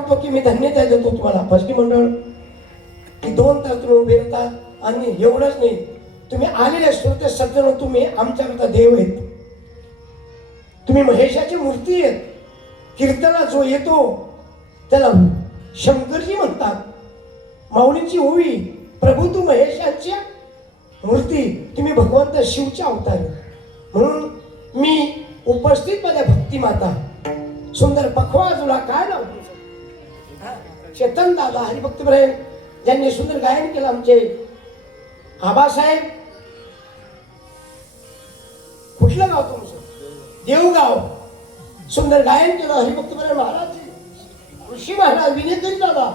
सांगतो की मी धन्यता देतो तुम्हाला भजनी मंडळ की 2 तास तुम्ही उभे राहता आणि एवढंच नाही तुम्ही आलेले श्रोते सज्जन तुम्ही आमच्याकरता देव आहेत. तुम्ही महेशाची मूर्ती आहेत. कीर्तना जो येतो त्याला शंकरजी म्हणतात. माऊलींची ओवी प्रभू तू महेशाच्या मूर्ती तुम्ही भगवंत शिवच्या अवतार. म्हणून मी उपस्थित माझ्या भक्ती माता सुंदर पखवा तुला काय नाव चेतन दादा हरिभक्त प्रेम ज्यांनी सुंदर गायन केलं आमचे आबासाहेब. कुठलं गाव तुमचं? देवगाव. सुंदर गायन केलं हरिभक्त प्रेम महाराज ऋषी महाराज विनेकरी दादा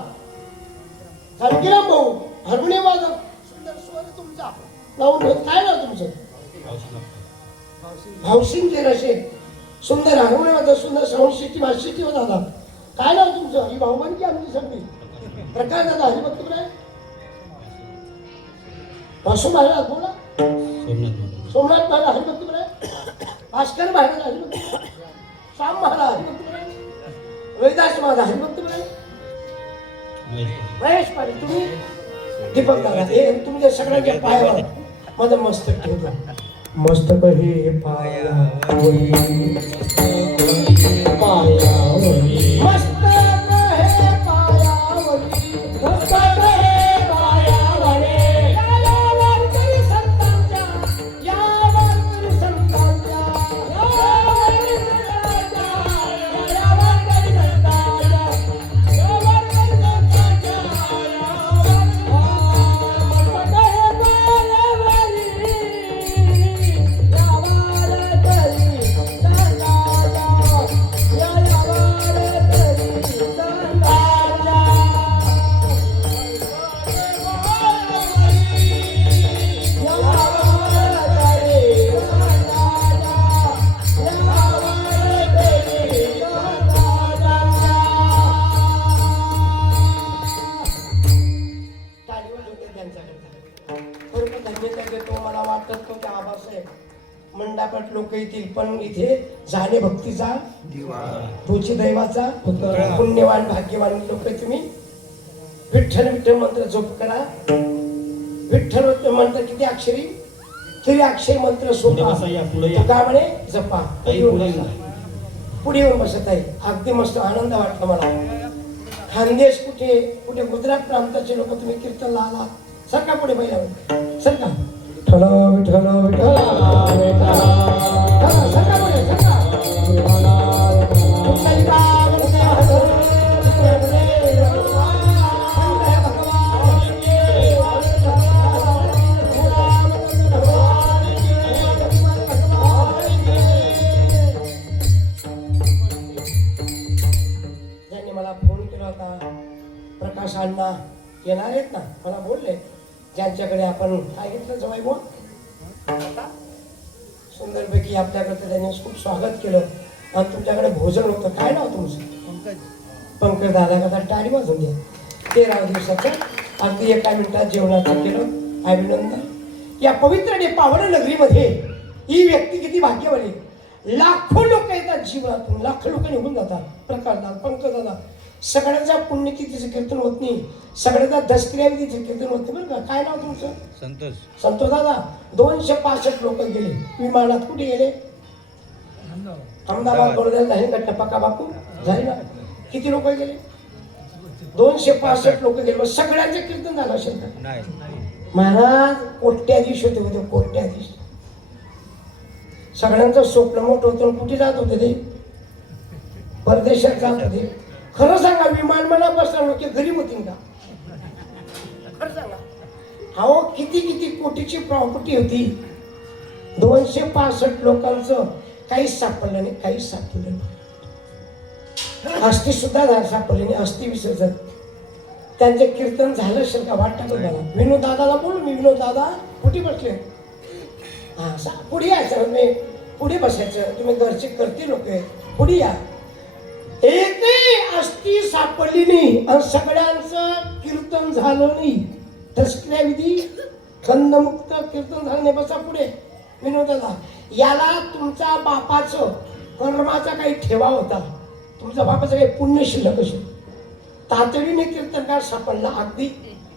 जानकीराम भाऊ हार्मोनियम वादक सुंदर स्वर तुमचा नाव काय नाव तुमचं? भावसिंग रशे सुंदर हार्मोनियम वादक सुंदर संस्कृती भाषेची दादा काय नाव तुमचं? ही भाऊबांची आमची सगळी प्रकाश दादा हरिभक्त प्रेम वासू महाराज बोला सोमनाथ महाराज हरिभक्त प्रेम भास्कर महाराज हरिभक्त प्रेम श्याम महाराज हरिभक्त प्रेम रोहिदास महाराज हरिभक्त प्रेम महेश पाटील तुम्ही दीपक दादा हे तुमच्या सगळ्यांच्या पायावर माझं मस्तक ठेवलं. मस्तक हे पायावरी पायावरी मस्तक हे पायावरी मस्तक हे पायावरी यावर तरी संतांच्या यावर तरी संतांच्या यावर तरी संतांच्या यावर तरी संतांच्या यावर तरी संतांच्या मंडापात लोक येतील पण इथे जाणे भक्तीचा तुझी दैवाचा पुण्यवान भाग्यवान लोक तुम्ही विठ्ठल विठ्ठल मंत्र जप करा. विठ्ठल मंत्र किती अक्षरी? 3 अक्षरी मंत्र सोपा का म्हणे जपा. पुढे येऊन बसत आहे. अगदी मस्त आनंद वाटला मला. खानदेश कुठे कुठे गुजरात प्रांताचे लोक तुम्ही कीर्तनला आला सरका पुढे पहिला सरका ठला विठला विठला सरका पुढे सरका ज्यांनी मला फोन केला होता प्रकाश अण्णा येणार आहेत ना मला बोलले ज्यांच्याकडे आपण काय घेतलं जवाई बोल सुंदरपैकी आपल्याकडे त्यांनी खूप स्वागत केलं आणि तुमच्याकडे भोजन होतं. काय नाव तुमचं? पंकज दादा कथा टाळी वाजून द्या. 13 दिवसाचं अगदी एका मिनिटात जेवणाचं केलं. अभिनंदन. या पवित्र आणि पावन नगरीमध्ये ही व्यक्ती किती भाग्यवान. लाखो लोक येतात जीवनातून लाखो लोक निघून जातात. प्रकाश दादा पंकज दादा सगळ्यांचा पुण्यतिथीचं कीर्तन होत नाही. सगळ्यांचा दसक्रियाविधीचं कीर्तन होत नाही बरं का. काय नाव तुमचं? संतोष दादा. 265 लोक गेले विमानात. कुठे गेले? अहमदाबाद बरोबर झाली का टप्पा बापू झाली ना. किती लोक गेले? 265 लोक गेले. सगळ्यांचं कीर्तन झालं असेल का? महाराज कोट्याधीश होते कोट्याधीश. सगळ्यांचं स्वप्न मोठं होतं. कुठे जात होते ते? परदेशात जात होते. खरं सांगा विमान मला बसणार लोक गरीब होती का? खरं सांगा. अहो किती किती कोटीची प्रॉपर्टी होती. 265 लोकांचं काहीच सापडलं नाही. काहीच सापडलं नाही. अस्थि सुद्धा सापडले नाही. अस्थि विसर्जन त्यांचे कीर्तन झालं असेल का वाटतं तुम्हाला? विनोद दादाला बोलू मी. विनोद दादा कुठे बसले? हा पुढे यायचं तुम्ही पुढे बसायचं. तुम्ही घरचे करते लोक पुढे या. एकही अस्थि सापडली नाही आणि सगळ्यांचं कीर्तन झालं नाही. दसक्रियाविधी खंडमुक्त कीर्तन झालं नाही. बसा पुढे. विनोदाला याला तुमच्या बापाचं कर्माचा काही ठेवा होता. तुमच्या बापाचं काही पुण्य शिल्लक असेल तातडीने कीर्तनकार सापडला. अगदी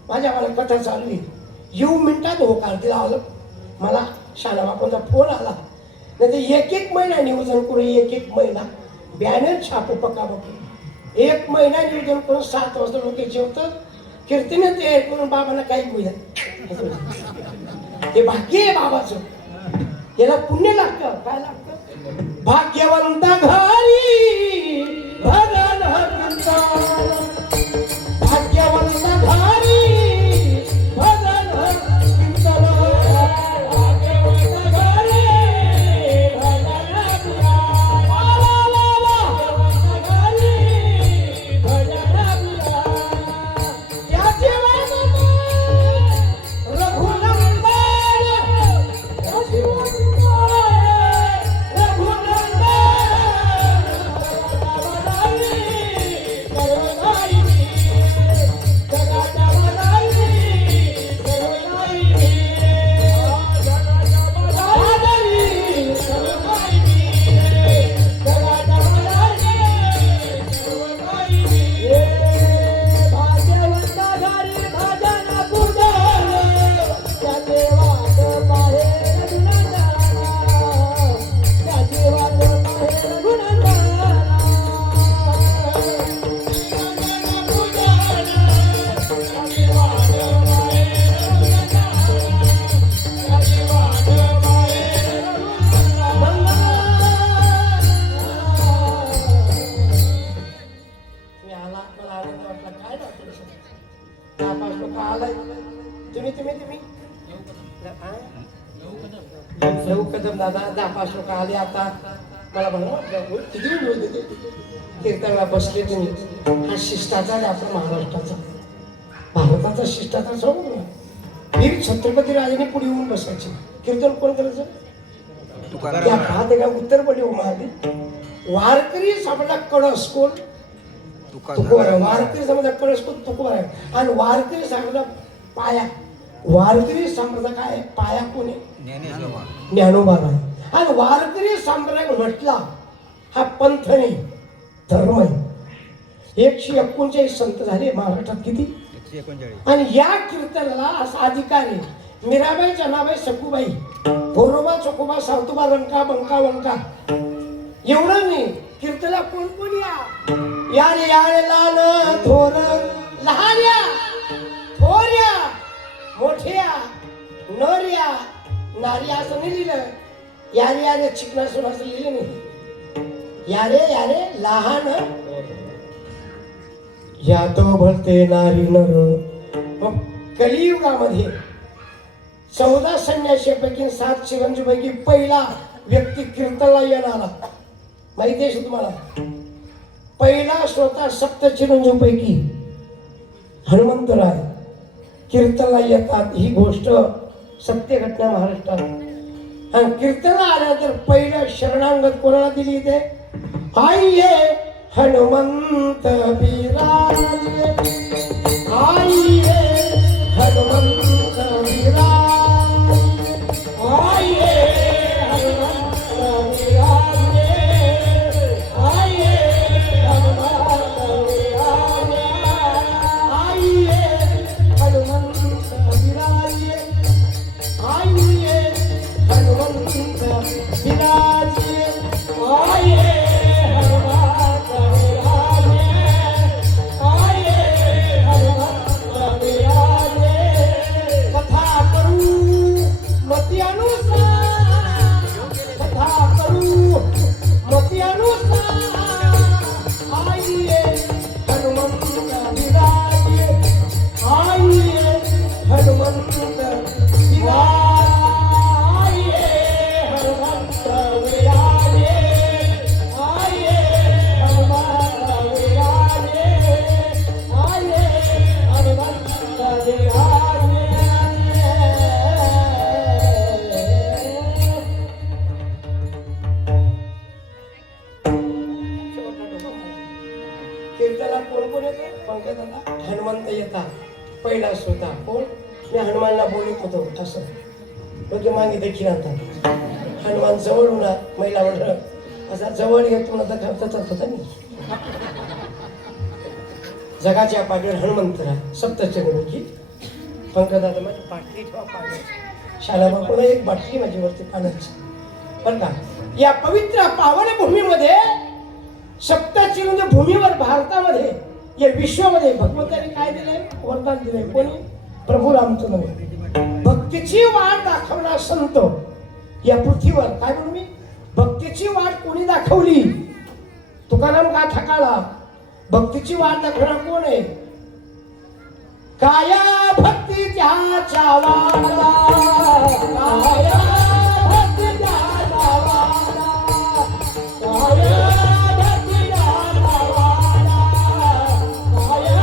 माझ्या मला कथा चालू आहे, येऊ मिनिटात होकार तिला आलं. मला शाना बापूंचा फोन आला, नाही तर एक महिना नियोजन करून, एक महिना बॅनर छापू पक्का बापू, 1 महिना नियोजन करून 7 वाजता लोक जेवतं, कीर्तने तयार करून बाबांना काही मिळत. हे भाग्य आहे बाबाचं, याला पुण्य लागतं. काय लागतं? भाग्यवंत घरी भजन कीर्तन, भाग्यवंत घरी भजन कीर्तन, भाग्यवंत घरी भजन याचे दादा 10-5 लोक आले. आता मला म्हणा किती वेळ होते कीर्तनला बसले तुम्ही. हा शिष्टाचार आहे आपल्या महाराष्ट्राचा, भारताचा शिष्टाचार. सांगू ना, वीर छत्रपती राजाने पुढे येऊन बसायचे. कीर्तन कोण करायचं? त्या पाहत का उत्तर पडली महाराज. वारकरी सापडला कळस कोण? तुकोबाराय. वारकरी समजा कळस कोण? तुकोबाराय. आणि वारकरी सापडला पाया. वारकरी संप्रदाय काय पाया कोण आहे? ज्ञानोबा. आणि वारकरी संप्रदाय म्हटला हा पंथ नाही, धर्म आहे. 139 संत झाले महाराष्ट्रात. किती? 139. आणि या कीर्तनाला असा अधिकार आहे. मीराबाई, जनाबाई, सखूबाई, गोरोबा, चोकोबा, सावतोबा, रंका, बंका, वंका एवढं नाही. कीर्तनाला कोण कोण या रे लाल थोर, लहान्या थोर्या मोठ्या नर्या नारी असं नाही लिहिलं. यारे यारे चिकनासून असं लिहिलं नाही. यारे यारे लहान यादव भरते नारी नर. मग कलियुगामध्ये 14 संन्यासीपैकी 7 चिरंजीवपैकी पहिला व्यक्ती कीर्तनला येणारा माहिती आहे तुम्हाला? पहिला स्वतः 7 चिरंजीवपैकी हनुमंतराय कीर्तनला येतात. ही गोष्ट सत्य घटना महाराष्ट्रात. आणि कीर्तनला आल्यानंतर पहिलं शरणांगत कोणाला दिली इथे? आइये हनुमंत विराजे, आइये हनुमंत विराजे, आइये हनुमंत विराजे, आइये हनुमंत विराजे, आइये हनुमंत विराजे, आइये हनुमंत विराजे, आइये हनुमंत विराजे, आइये हनुमंत विराजे. कथा करू मती अनुसार, कथा करू मती अनुसार, आइये हनुमंत विराजे, आइये हनुमंत विराजे. कीर्तनाला कोण कोण येतो? पंकजाला हनुमंत येतात. पहिला श्रोता कोण? मी हनुमानला बोलत होतो असं म्हणजे मागे देखील आणतात. हनुमान जवळ होणार महिला मंडळ असा जवळ येतो ना तर खर्च होता मी. जगाच्या पाठीवर हनुमंतराय सप्तचंद्रमुखी. पंकदादा माझी बाटली ठेवा पाण्याची. शाळा पुन्हा एक बाटली माझी वरती पाण्याची. बरं का, या पवित्र पावन भूमीमध्ये सप्तचिरंज भूमीवर भारतामध्ये या विश्वामध्ये भगवंताने काय दिलंय? वरदान दिलंय. कोणी? प्रभू रामचंद्र. भक्तीची वाट दाखवणार संत या पृथ्वीवर. काय म्हणू मी? भक्तीची वाट कोणी दाखवली? तुकाराम का ठकाळा. भक्तीची वाट दाखवणार कोण आहे? काया भक्ती त्याच्या वाडा, काया भक्ती त्याच्या वाडा, काया भक्ती त्याच्या वाडा, काया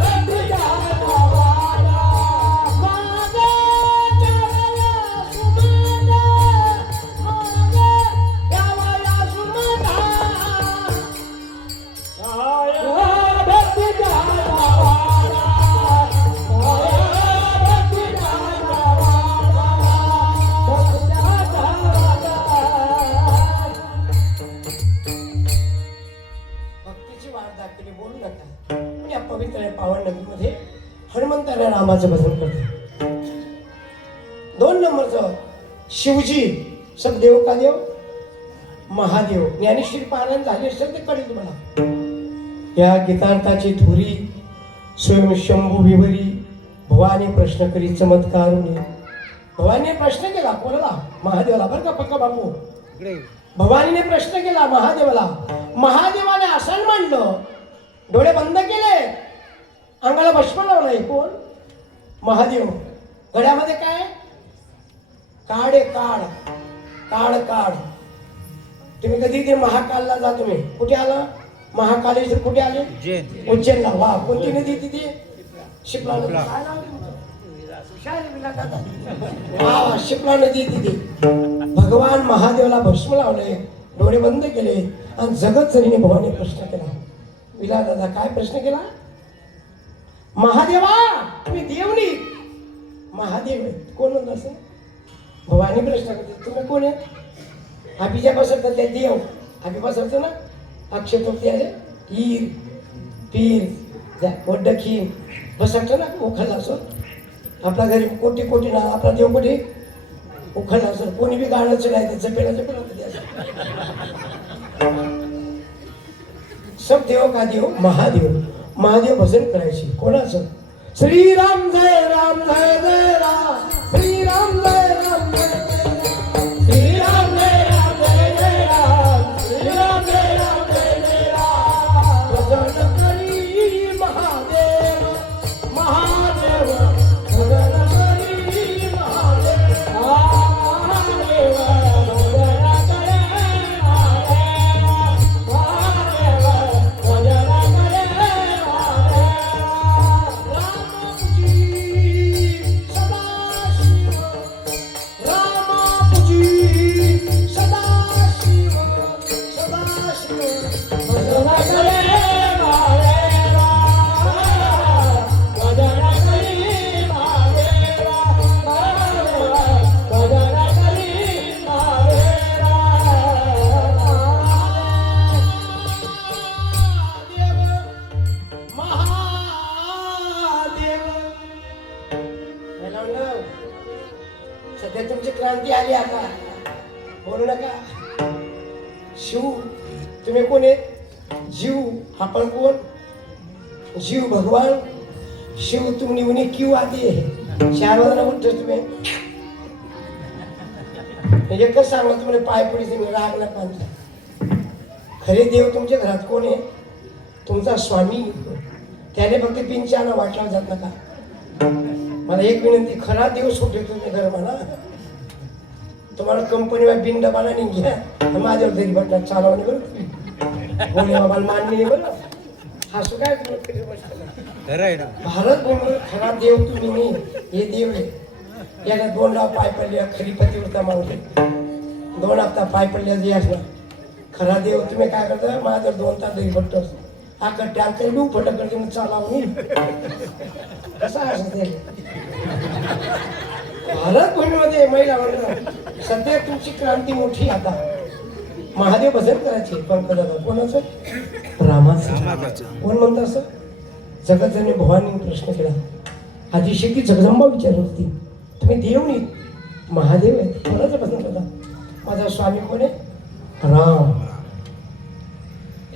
भक्ती त्याच्या वाडा. मागे चरया सुमना, मागे यावया सुमना, काया भक्ती त्याच्या वाडा, पवित्र पावन नगरीमध्ये हनुमंताने रामाचं भजन करतात. 2 नंबरचं शिवजी सब देव का देव महादेव. ज्ञानेश्वरी पारायण झाले असेल ते कळेल तुम्हाला. या गीतार्थाची धुरी स्वयं शंभू विवरी भवानी प्रश्न करी चमत्कारुणी. भवानीने प्रश्न केला कोणाला? महादेवाला. बरं का पक्का बापू, भवानीने प्रश्न केला महादेवाला. महादेवाने आसन मांडलं, डोळे बंद केले, अंगाला भस्म लावलंय. कोण? महादेव. गळ्यामध्ये काय? काड आहे, काड. काड काड. तुम्ही कधी ते महाकालला जा. तुम्ही कुठे आला? महाकालेश्वर कुठे आले? उज्जैनला. वा, कोणती नदी तिथे? शिप्ला नदी. काय नाव तुमचं? शिप्ला नदी तिथे. भगवान महादेवाला भस्म लावले, डोळे बंद केले आणि जगत जरीने भवानी प्रश्न केला. विला दादा काय प्रश्न केला? महादेवा तुम्ही देवनी. महादेव कोण म्हणत असेल? भवानी प्रश्न करते तुम्ही कोण आहे? आम्ही बसवतात त्या देव. आम्ही बसवतो ना अक्षय तृतीया आहे, ईर पीर वड्डखीर बसवतो ना. उखाला असो आपल्या घरी कोटी कोटी ना. आपला देव कोटी उखाला असो. कोणी बी गाणं चढायचं जपेला जपेला. सब देव का देव महादेव. महादेव भजन करायची. कोणाचं? श्रीराम जय राम जय जय राम, श्रीराम जय राम जय श्रीराम जय राम जय जय राम, श्रीराम जय राम जय जय राम. भजन करी महादेव महादेव, भजन करी महादेव महादेव, भजन करे महादेव महादेव, भजन करे सध्या तुमची क्रांती आली. आता बोलू नका. शिव तुम्ही कोण आहेत? जीव. आपण कोण? जीव भगवान. शिव तुम्ही उन्हें क्यों आती है? 4 वाजता उठतो तुम्ही. एकच सांगा तुम्हाला पाय पडी तुम्ही राग नका. खरे देव तुमच्या घरात कोण आहे? तुमचा स्वामी. त्याने फक्त पिंचाना वाटला जात नका. मला एक विनंती, खरा देव सुटे तुम्ही घर म्हणा. तुम्हाला कंपनीवर बिन डबाला नाही घ्या. माझ्यावर तरी बटणार चालवणे बरं. कोणी बाबाला मान्य नाही बरं. हसू काय भारत भूमीवर खरा देव तुम्ही नाही. हे देव आहे. याला 2 डाव पाय पडले खरी पतिव्रता मागले. 2 हप्ता पाय पडले जे असणार खरा देव. तुम्ही काय करता? माझ्यावर 2 तास तरी बटतो. आका टँकर बी फटक करते मग चालावं कसं असं ते. भारत भूमीमध्ये महिला मंडळ सध्या तुमची क्रांती मोठी. आता महादेव भजन करायचे. पंकदादा कोणाचं? रामाचं. कोण म्हणतं असं? जगतजननी भवानीने प्रश्न केला. आदिशक्ती जगदंबा विचारत होती, तुम्ही देव नाही महादेव आहेत, कोणाचं भजन करता? माझा स्वामी कोण आहे? राम.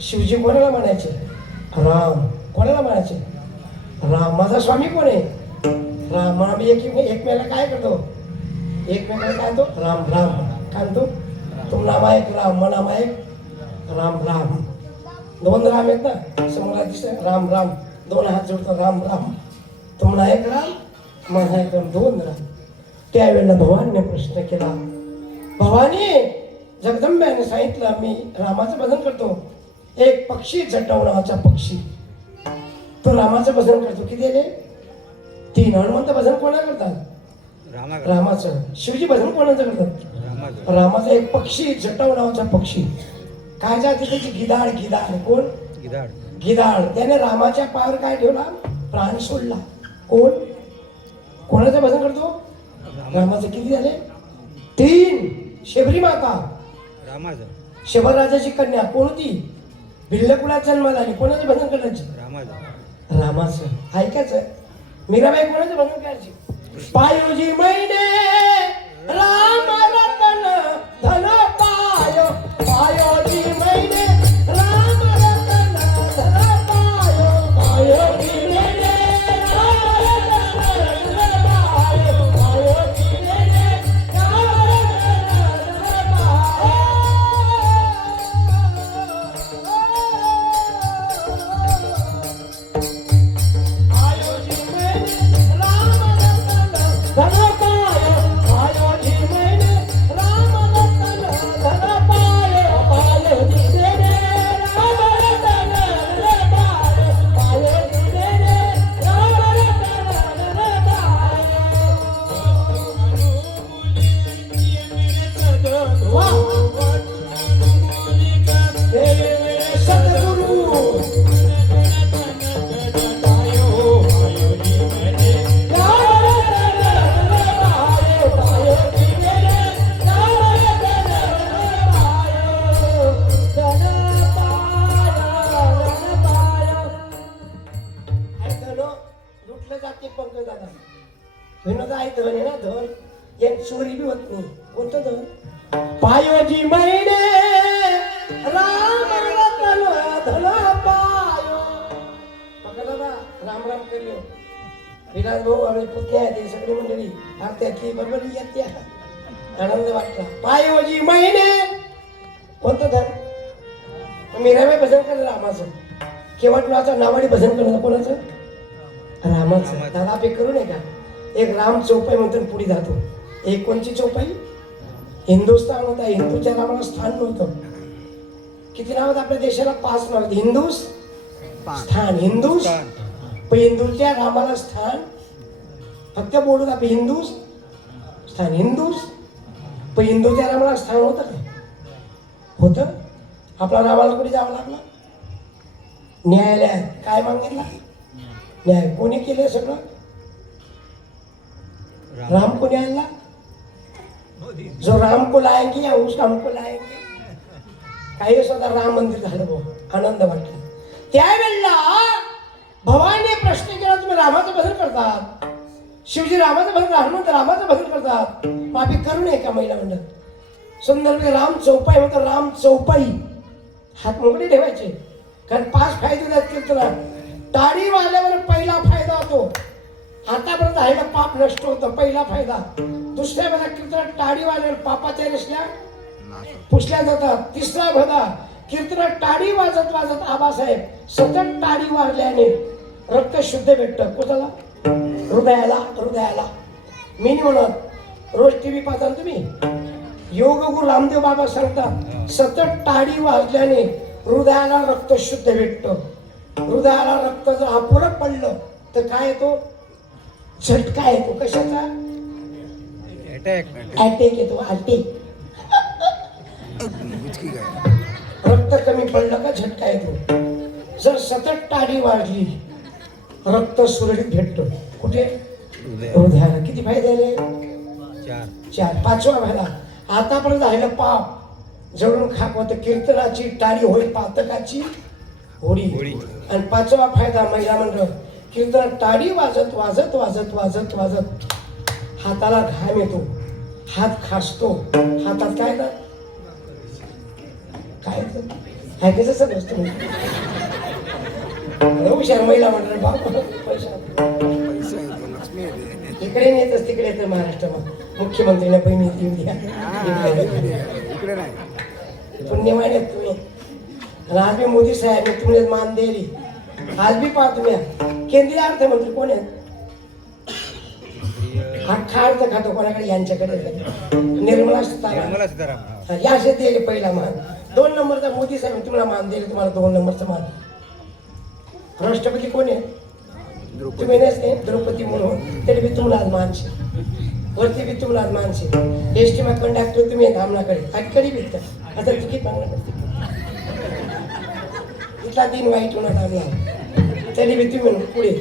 शिवजी कोणाला म्हणायचे? राम. कोणाला म्हणायचे? राम. माझा स्वामी कोण आहे? राम. मग आम्ही एकमेकाला काय करतो? एकमेकाला काय तो? राम राम. काय म्हणतो? तुम नामायक राम, मग नामायक राम राम. दोन राम आहेत ना समोर दिसत, राम राम. दोन हात जोडतो, राम राम. तुम नायक राम, मग नायक राम, दोन राम. त्यावेळेला भवानीने प्रश्न केला. भवानी, जगदंब्याने सांगितलं मी रामाचं भजन करतो. एक पक्षी जटाऊ नावाचा पक्षी, तो रामाचं भजन करतो. किती आले? 3. हनुमंत भजन कोणा करतात? रामाचं. शिवजी भजन कोणाचं करतात? रामाचा. एक पक्षी जटाऊ नावाचा पक्षी, काय जाते त्याची? गिधाड. गिधाड कोण? गिधाड. त्याने रामाच्या पायावर काय ठेवला? प्राण सोडला. कोण? कोणाचं भजन करतो? रामाचं. किती झाले? 3. शबरी माता, शबर राजाची कन्या कोणती? भिल्लकुळात जन्म झाली. कोणाचं भजन करायची? रामाचं. ऐकायचं. मीराबाई कोणाचं भजन करायची? पायोजी महिने राम रतन धन पायो, पायोजी महिने राम रतन धन पायो, पायोजी महिने राम रतन धन पायो, पायोजी महिने राम रतन धन पायो. पायोजी महिने राम रतन धन पायो, पायोजी महिने राम रतन धन पायो, पायोजी महिने राम रतन धन पायो, पायोजी महिने राम रतन धन पायो. हे सद्गुरु लुटलं जाते पंकज दादा. विनोद आहे धन आहे ना, धन एक चोरी बी होत नाही. कोणतं धन? पायोजी महिने राम रतन धन पायो. पंकज दादा राम राम करलो. विलास भाऊ आम्ही पुतण्या आहे, ते सगळी मंडळी आरत्यातली बरोबर येते. आनंद वाटला. पायोजी महिने कोणतं धन? मीराबाई भजन करलं रामाचं. केवटलाचं नावाडी भजन करलं कोणाचं? रामाचं. दादा पे करू नये का? एक राम चौपाई म्हणून पुढे जातो. एक कोणची चौपाई? हिंदुस्थान होता. हिंदूच्या रामाला स्थान नव्हतं. किती नाव आपल्या देशाला? 5 नाव. हिंदूस स्थान, हिंदूस. पण हिंदूच्या रामाला स्थान फक्त बोलून आपण हिंदूस स्थान, हिंदूस. पण हिंदूच्या रामाला स्थान होतं का? होतं. आपला रामाला कुठे जावं लागलं? न्यायालयात. काय मागितला? न्याय. कोणी केले सगळं? राम को न्यायला. जो राम को लाएंगे या उस राम को लाएंगे. काही स्वतः राम मंदिर झालं भाऊ. आनंद वाटला. त्यावेळेला भवानीने प्रश्न केला, तुम्ही रामाचं भजन करतात, शिवजी रामाचं भजन, हनुमंत रामाचं भजन करतात, माफी करू नये का? महिला मंडळ सुंदर राम चौपाई म्हणतात. राम चौपाई हात मोकळे ठेवायचे, कारण 5 फायदे देतात कीर्तनात. टाळी वाजल्यावर पहिला फायदा होतो. आतापर्यंत आहे पाप नष्ट होतं, पहिला फायदा. दुसऱ्या फायदा कीर्तनात टाळी वाजल्यावर पापाच्या रेषल्या पुसल्या जातात. तिसरा फायदा कीर्तनात टाळी वाजत वाजत आबासाहेब सतत टाळी वाजल्याने रक्त शुद्ध भेटतं. कुणाला? हृदयाला. हृदयाला. मी नाही म्हणत, रोज टीव्ही पाहता तुम्ही. योग गुरु रामदेव बाबा सांगतात, सतत टाळी वाजल्याने हृदयाला रक्त शुद्ध भेटतं. हृदयाला रक्त जर अपुरं पडलं तर काय येतो? झटका येतो. कशाचा? अटॅक येतो. अटॅक. रक्त कमी पडलं का झटका येतो. जर सतत टाळी वाजली रक्त सुरळीत भेटतो. कुठे? हृदयाला. किती फायदे आले? 4. 5वा फायदा, आतापर्यंत राहिलं पाप जळून खाक होतं. कीर्तनाची टाळी होईल पातकाची होडी. आणि पाचवा फायदा महिला मंडळ कीर्तन टाळी वाजत वाजत वाजत वाजत वाजत हाताला घाम येतो, हात खासतो, हातात काय का काय ऐकायचं सर नसतं हुशार महिला मंडळ बाबा पैसा इकडे नेतच तिकडे येतं महाराष्ट्रामध्ये मुख्यमंत्रीला बहिणी येऊ द्या पुण्यमान आहेत तुम्ही. आणि आज मी मोदी साहेब तुम्ही मान दिली. आज बी पाहा तुम्ही केंद्रीय अर्थमंत्री कोण आहेत? अख्खा अर्थ खातो कोणाकडे? यांच्याकडे निर्मला सीतारामन. या शेती पहिला मान. 2 नंबरचा मोदी साहेब तुम्हाला मान दिले, तुम्हाला 2 नंबरचा मान. राष्ट्रपती कोण आहे? तुम्ही नसते द्रौपदी म्हणून तरी बी तुम्हाला आज मानशे वरती बी तुम्हाला आज मानशे. एस टी मा कंडक्टर तुम्ही धामनाकडे आजकडे बी आता तिकीट मागणं पडते इथला दिन वाईट होणार आम्ही तरी बी तुम्ही पुढे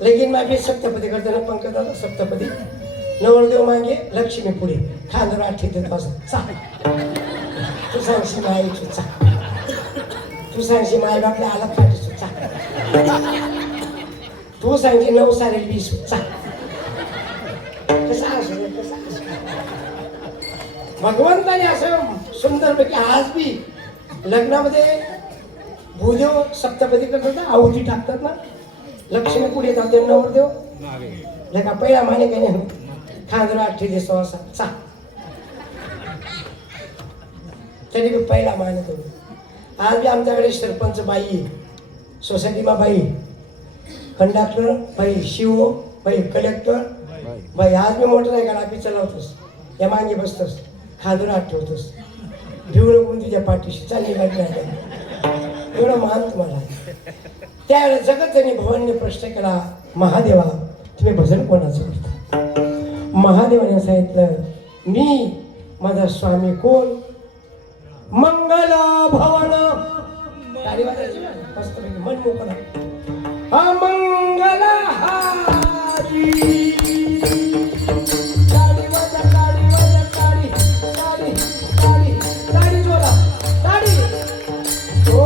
लगीन मागे सप्तपदी करताना पंकजाला सप्तपदी नवरदेव मागे लक्ष्मी पुढे खांदर आठी देतो असं चा तू सांगशी माईची चा तू सांगशी माई बापल्या आला काढीसू चा तू सांगशी 9 सारे 20 चा कसा असं भगवंताने असं सुंदरपैकी आज बी लग्नामध्ये भूदेव सप्तपदी करतात ना, आहुती टाकतात ना, लक्ष्मी पुढे येतात नवरदेव लगा पहिला माने काही नाही खांदरा 8 दिवस असा चा तरी बी पहिला माने तो. आज बी आमच्याकडे सरपंच बाई, सोसायटीमा बाई, कंडक्टर बाई, शिव बाई, कलेक्टर बाई. आज बी मोटर आहे का बी चालवतोस या मागे बसतोस खांदरा ठेवतोस भिवू नको तुझ्या पाठीशी चालली गाडी एवढं मान तुम्हाला. त्यावेळेस जगतजनी भवानीने प्रश्न केला, महादेवा तुम्ही भजन कोणाचं करता? महादेवाने सांगितलं, मी माझा स्वामी कोण? मंगल भवन. गाडी वाजायची ना मस्त मन मोकळा. हा मंगल हारी गाडी वाजा गाडी वाजा गाडी गाडी गाडी गाडी जोरा गाडी ओ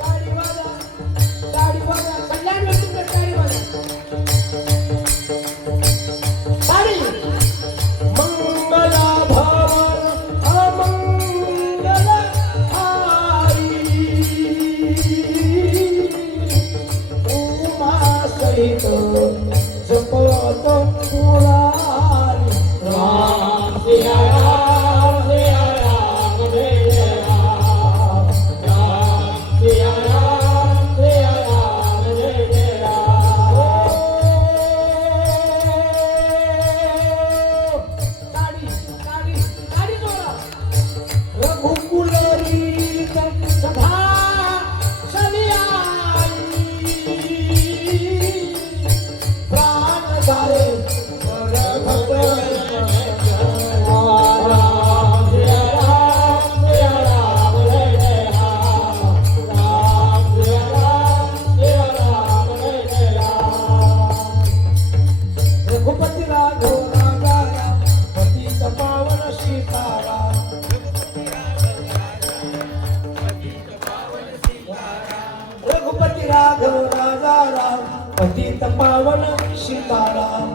गाडी वाजा कल्याण तुमच्या गाडी वाजा गाडी मंगल भवन अमंगल हारी उमा सहित जपत पुरारी राम सिया राम सिया राम जय राम राम सिया राम जय राम. गाडी गाडी गाडी जोरा रघुकुलरी सभा सलियाई प्राण झाले रघुपती राघव राजा पतित पावन सीताराम. रघुपती राघव राजा राम पतित पावन सीताराम.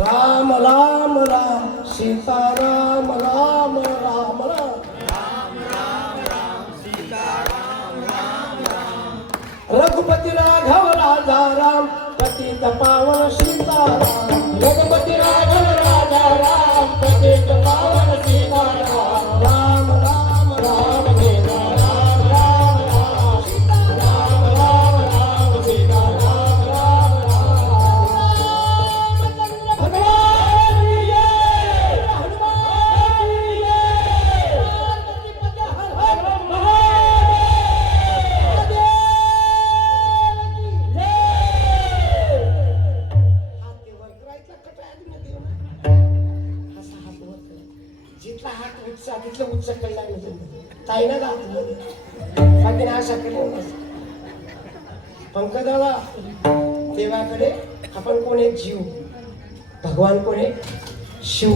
राम राम राम सीताराम राम राम राम. रघुपती राघव राजा राम पतित पावन सीताराम. रघुपती राघव राजा राम पतित पावन सीताराम. राम राम राम सीता राम राम राम सीता राम राम राम सीता राम राम राम. भगवान की जय, हनुमान की जय, पार्वती पति हर हर महादेव. जिथला हात उच्च तिथलं उच्च कल्याण ताईना बाकी आशा केली. पंकजाला देवाकडे आपण कोण एक जीव, भगवान कोण एक शिव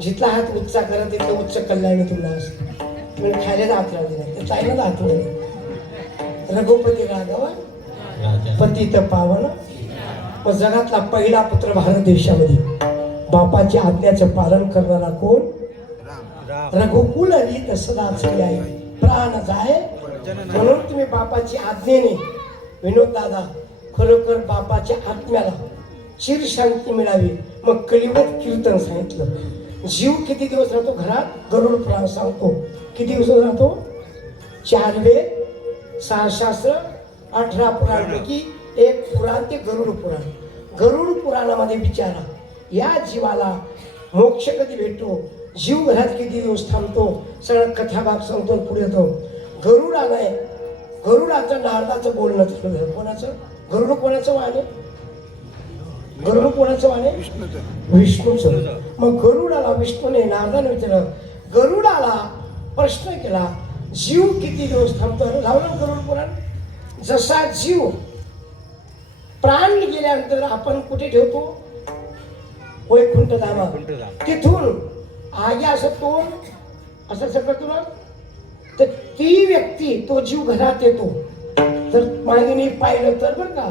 जिथला हात उच्चा करा तिथलं उच्च कल्याण तुम्हाला असतं. तुम्ही खायला हात राहते नाही तर चायला हात राहते. रघुपती राघव पतित पावन. मग जगातला पहिला पुत्र भारत देशामध्ये बापाच्या आज्ञाचं पालन करणारा कोण? रघुकुल रीत सदाच आहे प्राण जाय. म्हणून तुम्ही बापाची आज्ञेने विनोद दादा खरोखर बापाच्या आत्म्याला चिर शांती मिळावी. मग कलिवत कीर्तन सांगितलं. जीव किती दिवस राहतो घरात? गरुड पुराण सांगतो. किती दिवस राहतो? 4 वेद 6 शास्त्र 18 पुराणपैकी एक पुराण ते गरुड पुराण. गरुड पुराणामध्ये विचारा या जीवाला मोक्ष कधी भेटतो, जीव घरात किती दिवस थांबतो, सगळं कथाभाग सांगतो. पुढे येतो गरुड आलाय. गरुडाचं नारदाचं बोलणं झालं. कोणाचं? गरुड कोणाचं वाहन आहे? गरुड कोणाचं वाहन आहे? विष्णूचं. मग गरुडाला विष्णूने नारदाने विचारलं. गरुडाला प्रश्न केला जीव किती दिवस थांबतो? लावलं गरुड पुराण. जसा जीव प्राण गेल्यानंतर आपण कुठे ठेवतो? वैकुंठ धामा. तिथून आगे असं तोंड असं सगळं तुला तर ती व्यक्ती तो जीव घरात येतो. जर मागणी पाहिलं तर बरं का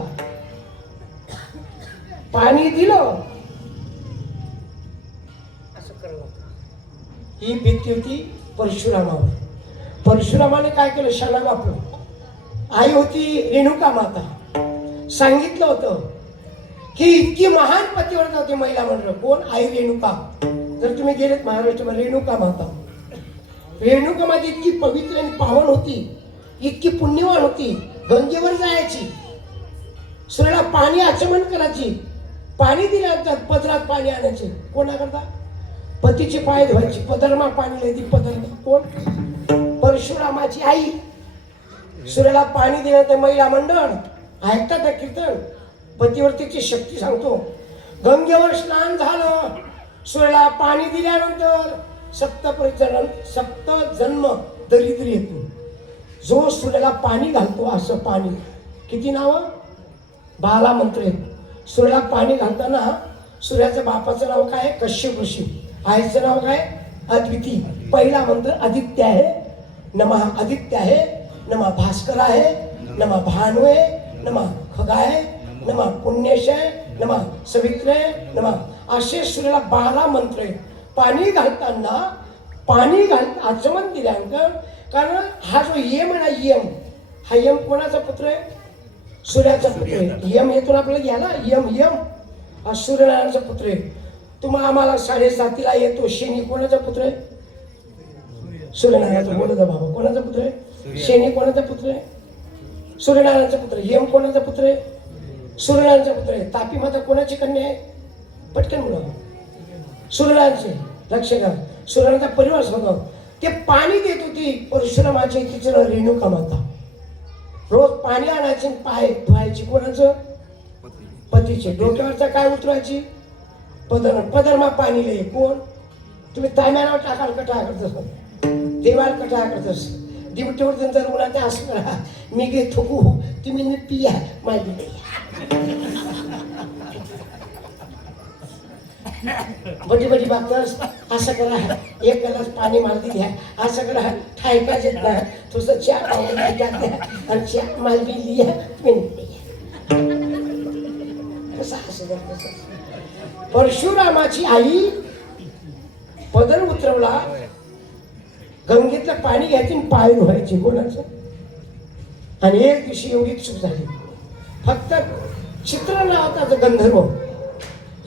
पाणी दिलं असं करावं. ही भीती होती परशुरामावर. परशुरामाने काय केलं? शाना बापू आई होती रेणुका माता. सांगितलं होतं की इतकी महान पतिव्रता होती महिला मंडळ. कोण? आई रेणुका. जर तुम्ही गेलेत महाराष्ट्रामध्ये रेणुका माता, रेणुका माता इतकी पवित्र आणि पावन होती, इतकी पुण्यवान होती. गंगेवर जायची, सूर्याला पाणी आचमन करायची. पाणी दिल्यानंतर पदरात पाणी आणायचे. कोणाकरता? पतीचे पाय धुवायची. पदरमा पाणी लिहायची. पदरमा कोण? परशुरामाची आई. सूर्याला पाणी दिल्यानंतर महिला मंडळ ऐकतात ना कीर्तन. पतिव्रतेची शक्ती सांगतो. गंगेवर स्नान झालं, सूर्याला पाणी दिल्यानंतर सप्त जन्म दरिद्री येतो. जो सूर्याला पाणी घालतो असं पाणी. किती नाव? 12 मंत्र आहेत. सूर्याला पाणी घालताना सूर्याच्या बापाचं नाव काय? कश्यप ऋषी. आईचं नाव काय? अद्विती. पहिला मंत्र आदित्य आहे नमः. आदित्य आहे नमः. भास्कर आहे नमः. भानुए नमः. खगाय नमः. पुण्यशय नमः. सवित्रे नमः. असे सूर्याला 12 मंत्र आहेत. पाणी घालताना आचमन दिल्यानंतर कारण हा जो यम आहे ना, यम हा यम कोणाचा पुत्र आहे? सूर्याचा पुत्र आहे. यम येतो आपल्याला घ्यायला. यम हा सूर्यनारायणाचा पुत्र आहे. तुम्हाला आम्हाला 7:30 येतो शनी. कोणाचा पुत्र आहे? सूर्यनारायणाचा. बोलत बाबा कोणाचा पुत्र आहे? शनी कोणाचा पुत्र आहे? सूर्यनारायणाचा पुत्र. यम कोणाचा पुत्र आहे? सूर्यनारायणाचा पुत्र आहे. तापी माता कोणाची कन्या आहे? पटकन मुलं सूर्यनारायणचे. लक्ष घ्या. सूर्यनारायणाचा परिवार सांगा. ते पाणी देत होती परशुरामाची तिचं रेणुका माता. रोज पाणी आणायचे, पाय धुवायची. कोणाचं? पतीचे. डोक्यावरचा काय उतरायची? पदरमा पाणी लय. कोण? तुम्ही ताम्यावर टाकाल कटा करतस, देवाल कटा करतस. दिवटीवर जर उन्हात असं करा मी गे थोकू तुम्ही मी पिया माझी बडी बडी बाबतस असं करा. एक ग्लास पाणी मालदी घ्या. असं करा. ठायका येत ना तुझं चहा पावडर द्या आणि चहा मालदी लिहा कसं असं. परशुरामाची आई पदर उतरवला. गंगेतलं पाणी घ्यायचे आणि पाय धुवायचे. कोणाचं? आणि एक दिवशी एवढी चूक झाली. फक्त चित्र नावाचा गंधर्व,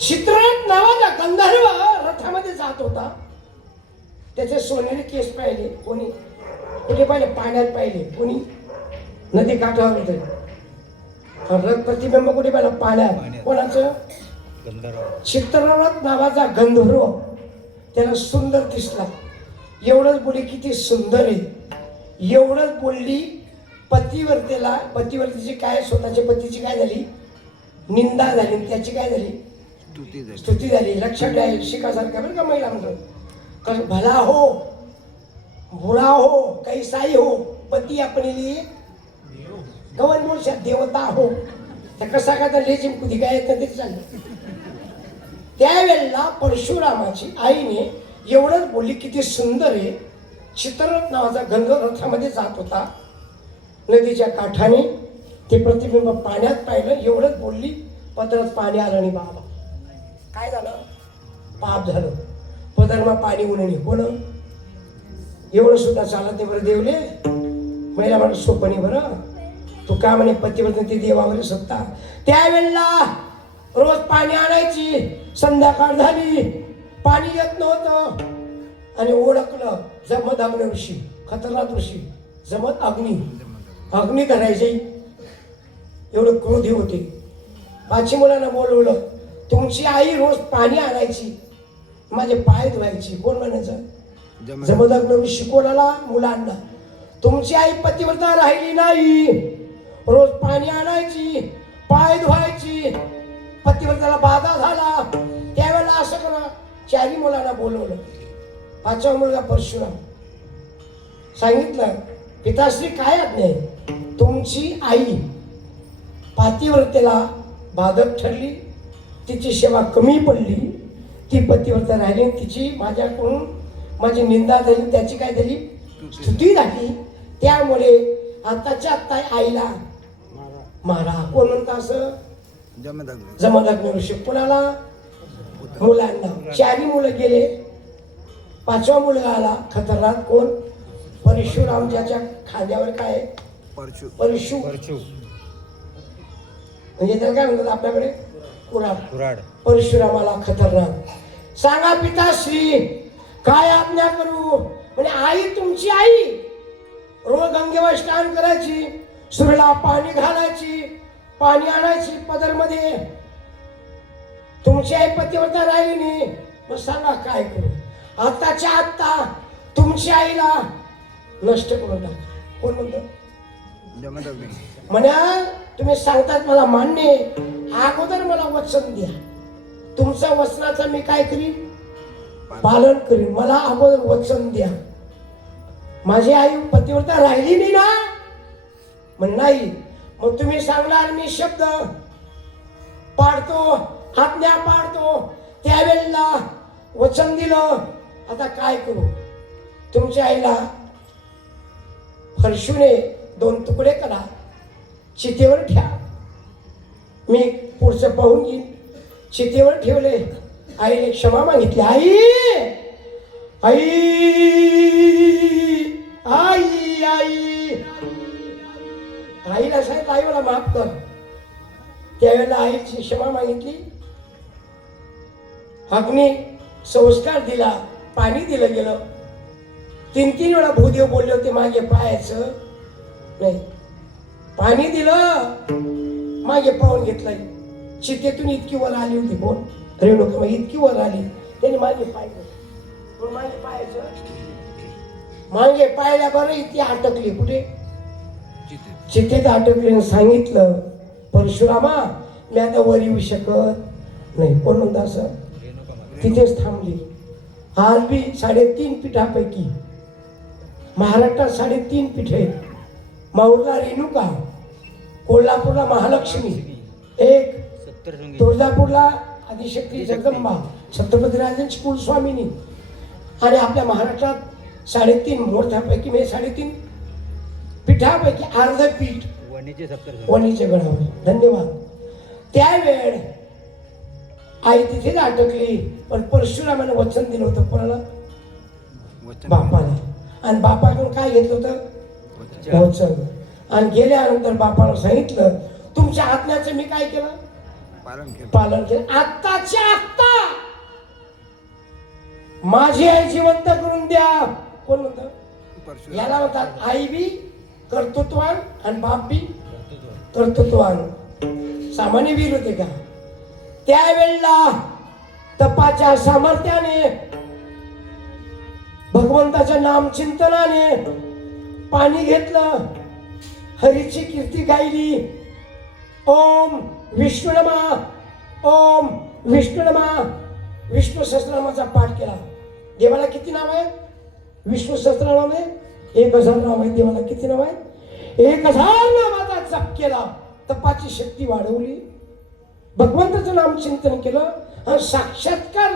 चित्ररथ नावाचा गंधर्व रथामध्ये जात होता. त्याचे सोनेरी केस पाहिले. कोणी? कुठे पाहिले? पाण्यात पाहिले. कोणी? नदी काठावर होते. रथ प्रतिबिंब कुठे पाहिलं? पाण्यात. कोणाचं? चित्ररथ नावाचा गंधर्व. त्याला सुंदर दिसला. एवढंच बोलली किती सुंदर आहे. एवढंच बोलली. पतिवर्तीची काय स्वतःच्या पतीची काय झाली? निंदा झाली. त्याची काय झाली? स्तुती झाली. लक्षात घ्या. शिकासारखा बरं का महिला म्हणतो. भला हो बुरा हो कैसाही हो पती अपने लिए गवन मोर्चा देवता हो. तर कसा का तर लेजिम कुदी काय येतं ते चाललं. त्यावेळेला परशुरामाची आईने एवढंच बोलली, किती सुंदर आहे. चित्ररथ नावाचा गंध रथामध्ये जात होता नदीच्या काठाने, ते प्रतिबिंब पाण्यात पाहिलं, एवढंच बोलली, पदरात पाणी आलं आणि बाबा काय झालं, पाप झालं, पदरमा पाणी उन्हणी. कोण एवढं सुद्धा चालत नाही बरं देवले, महिला म्हणत सोपं नाही बरं, तू का म्हणे पतिव्रते ती देवावर सत्ता. त्यावेळेला रोज पाणी आणायची, संध्याकाळ झाली पाणी येत नव्हतं, आणि ओळखलं जमत अग्नी ऋषी, खतरनाक ऋषी, जमत अग्नी धरायचे, एवढं क्रोधी होते. पाची मुलांना बोलवलं, तुमची आई रोज पाणी आणायची, माझे पाय धुवायची. कोण म्हणायचं, जमत अग्नी ऋषी. कोणाला, मुलांना. तुमची आई पतिव्रता राहिली नाही, रोज पाणी आणायची, पाय धुवायची, पतिव्रताला बाधा झाला. त्यावेळेला असं करा, चारी मुलांना बोलवलं. पाचवा मुलगा परशुराम. सांगितलं, पिताश्री काय आज्ञा आहे, तुमची आई पातिव्रतेला बाधक ठरली, तिची सेवा कमी पडली, ती पतिव्रता राहिली, तिची माझ्याकडून माझी निंदा झाली, त्याची काय झाली, स्तुती झाली. त्यामुळे आताच्या आत्ता आईला मारा. कोण म्हणतं असं, जमदग्नी ऋषी. कोणाला, मुलांना. चारी मुलं गेले, पाचवा मुलगा आला खतरनाक. कोण, परशुराम, ज्याच्या खांद्यावर काय, परशु, म्हणजे त्याला काय म्हणतात आपल्याकडे, कुऱ्हाड. परशुरामाला खतरनाक. सांगा पिताश्री काय आज्ञा करू. म्हणजे आई, तुमची आई रोज गंगेवर स्नान करायची, सूर्याला पाणी घालायची, पाणी आणायची पदरमध्ये, तुमची आई पतिव्रता राहिली नाही, मग सांगा काय करू. आताच्या आत्ता तुमची आईला नष्ट करून टाका. कोण म्हणतो, म्हणा तुम्ही सांगतात मला मान्य, अगोदर मला वचन द्या, तुमच्या वचनाचं मी काय करीन, पालन करीन. मला अगोदर वचन द्या. माझी आई पतिव्रता राहिली नाही ना, म्हण नाही, मग तुम्ही सांगणार मी शब्द पाळतो, आज्ञा पाळतो. त्यावेळेला वचन दिलं, आता काय करू. तुमच्या आईला फरशूने 2 तुकडे करा, चितेवर ठेवा, मी पुढचं पाहून घेईन. चितेवर ठेवले, आईने क्षमा मागितली. आई आई आई आई आईला सांगितलं, आई मला माफ कर. त्यावेळेला आईची क्षमा मागितली, अग्नी संस्कार दिला, पाणी दिलं गेलं. 3 वेळा भूदेव बोलले होते मागे पायाचं नाही, पाणी दिलं, मागे पाहून घेतलंय. चितेतून इतकी वर आली होती, कोण, रेणुका मग इतकी वर आली, त्याने मागे पाहिलं, मागे पायाचं, मागे पाहिल्या बरं इतकी अटकली, कुठे, चितेत अटकली. सांगितलं, परशुरामा मी आता वर येऊ शकत नाही. कोण म्हणतं असं, तिथेच थांबली. आज बी 3.5 पीठापैकी महाराष्ट्रात 3.5 पीठ आहेत. माऊरला रेणुका, कोल्हापूरला महालक्ष्मी एक, तुळजापूरला आदिशक्ती जगदंबा, छत्रपती राजांची कुलस्वामिनी, आणि आपल्या महाराष्ट्रात 3.5 मोठ्यापैकी म्हणजे 3.5 पीठापैकी अर्ध पीठ वणीचे गडावर. धन्यवाद. त्यावेळ आई तिथेच अटकली, पण परशुरामाने वचन दिलं होतं कोणाला, बापाला. आणि बापाकडून काय घेतलं होतं, वचन. आणि गेल्यानंतर बापाला सांगितलं, तुमच्या आज्ञाचं मी काय केलं, पालन केलं. आत्ताच्या आत्ता माझी आई जिवंत करून द्या. कोण म्हणतं, याला म्हणतात आई बी कर्तृत्वान आणि बाप बी कर्तृत्वान. सामान्य वीर होते का. त्यावेळेला तपाच्या सामर्थ्याने, भगवंताच्या नामचिंतनाने पाणी घेतलं, हरीची कीर्ती गायली. ओम विष्णू नमा, ओम विष्णू नमा, विष्णू सहस्रनामाचा पाठ केला. देवाला किती नाव आहे, विष्णू सहस्रनामामध्ये 1000 नाव आहे. देवाला किती नाव आहे, 1000 नामाचा जप केला. तपाची शक्ती वाढवली, भगवंताचं नाम चिंतन केलं, हा साक्षात्कार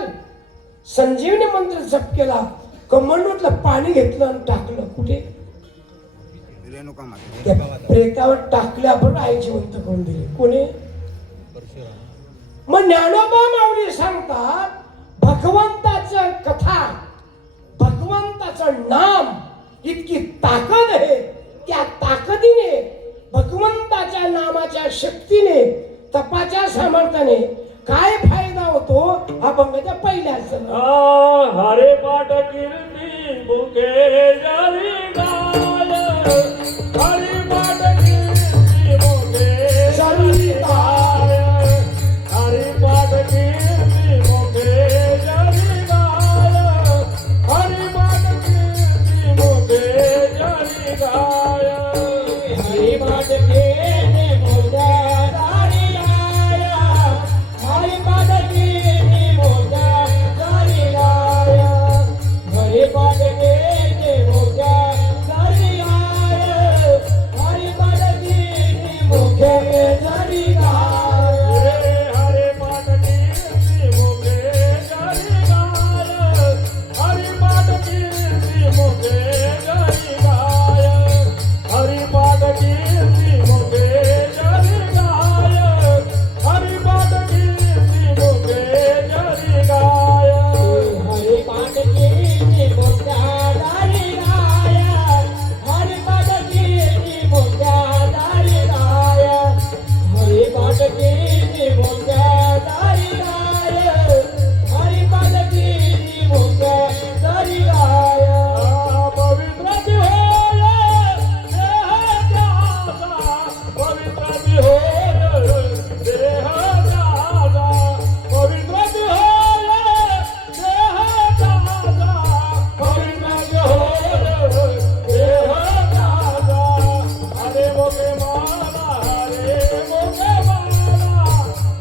संजीवनी मंत्र जप केला, कमंडूतलं पाणी घेतलं आणि टाकलं कुठे? त्या प्रेतावर टाकले, आपण आई जिवंत करून दिली. कोणी? मग ज्ञानोबा माऊली सांगतात, भगवंताचं कथा, भगवंताचं नाम इतकी ताकद आहे. त्या ताकदीने, भगवंताच्या नामाच्या शक्तीने, तपाच्या सामर्थ्याने काय फायदा होतो? अभंगाच्या पहिल्याच हरे पाठ कीर्ती मुखे जरी गाय, हरे पाठ कीर्ती मुखे जरी गाय, हरे पाठ कीर्ती मुखे जरी गाय, हरे पाठ कीर्ती मुखे जरी गाय, हरि पाठ कीर्ती मुखे जरी गाय, हरि पाठ कीर्ती मुखे जरी गाय, हरि पाठ कीर्ती मुखे जरी गाय, हरि पाठ कीर्ती मुखे जरी गाय. हरे पाठ कीर्ती मुखे जरी गाय, हरे पाठ कीर्ती मुखे जरी गाय, हरे पाठ कीर्ती मुखे जरी गाय, हरे पाठ कीर्ती मुखे जरी गाय. हरि पाठ कीर्ती मुखे जरी गाय, हरि पाठ कीर्ती मुखे जरी गाय, हरि पाठ कीर्ती मुखे जरी गाय, हरि पाठ कीर्ती मुखे जरी गाय. पवित्र होय देह त्याचा, पवित्र होय देह त्याचा, पवित्र होय देह त्याचा, पवित्र होय देह त्याचा. हरे मोके माला, हरे मोके माला,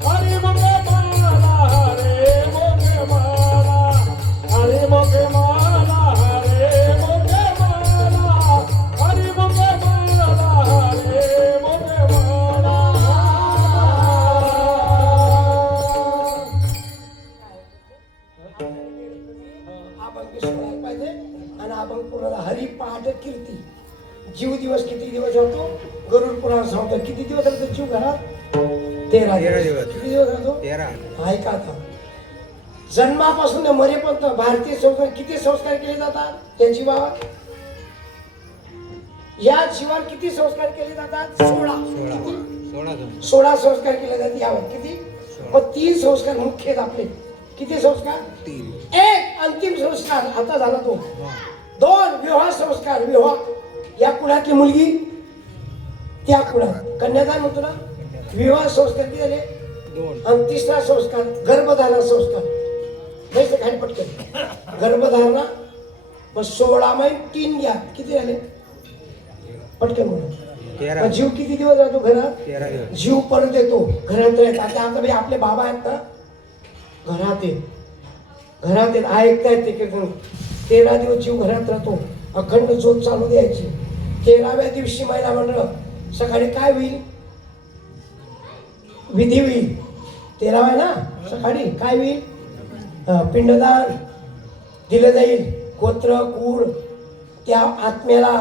हरे मोके माला, हरे मोके माला, हरे मोके माला, हरे मोके माला, हरे मोके माला, हरे मोके माला. अभंग सोडायला पाहिजे आणि अभंग पुराला हरी पाठ कीर्ती. जीव दिवस किती दिवस राहतो? गरुड पुराण सांगतो किती दिवस राहतो जीव घरात? 13 दिवस. किती दिवस राहतो? 13. ऐका आता, जन्मापासून ते मरेपर्यंत भारतीय संस्कार किती संस्कार केले जातात त्या जीवावर? या जीवावर किती संस्कार केले जातात? 16 संस्कार केले जातात यावर. किती? मग 3 संस्कार मुख्य आहेत आपले. किती संस्कार? 1 अंतिम संस्कार आता झाला तो. 2 विवाह संस्कार, विवाह. या कुळातली मुलगी त्या कुळात कन्यादान होतो ना, विवाह संस्कार किती झाले? 2. आणि 3रा संस्कार गर्भधारणा संस्कार. पैसे खाली पटकन गर्भधारणा. मग 16 महिने 3 घ्या, किती झाले? पटकन म्हणा. मग जीव किती दिवस राहतो घरात? 13 दिवस. जीव परत येतो घरात राहतो. आता भाई आपले बाबा आहेत ना, घरात येत ऐकतायत ते कीर्तन. 13 दिवस जीव घरात राहतो. अखंड ज्योत चालू द्यायची. 13व्या दिवशी महिला मंडळ सकाळी काय होईल? विधी होईल. 13 ना सकाळी काय होईल? पिंडदान दिलं जाईल. गोत्र कुळ त्या आत्म्याला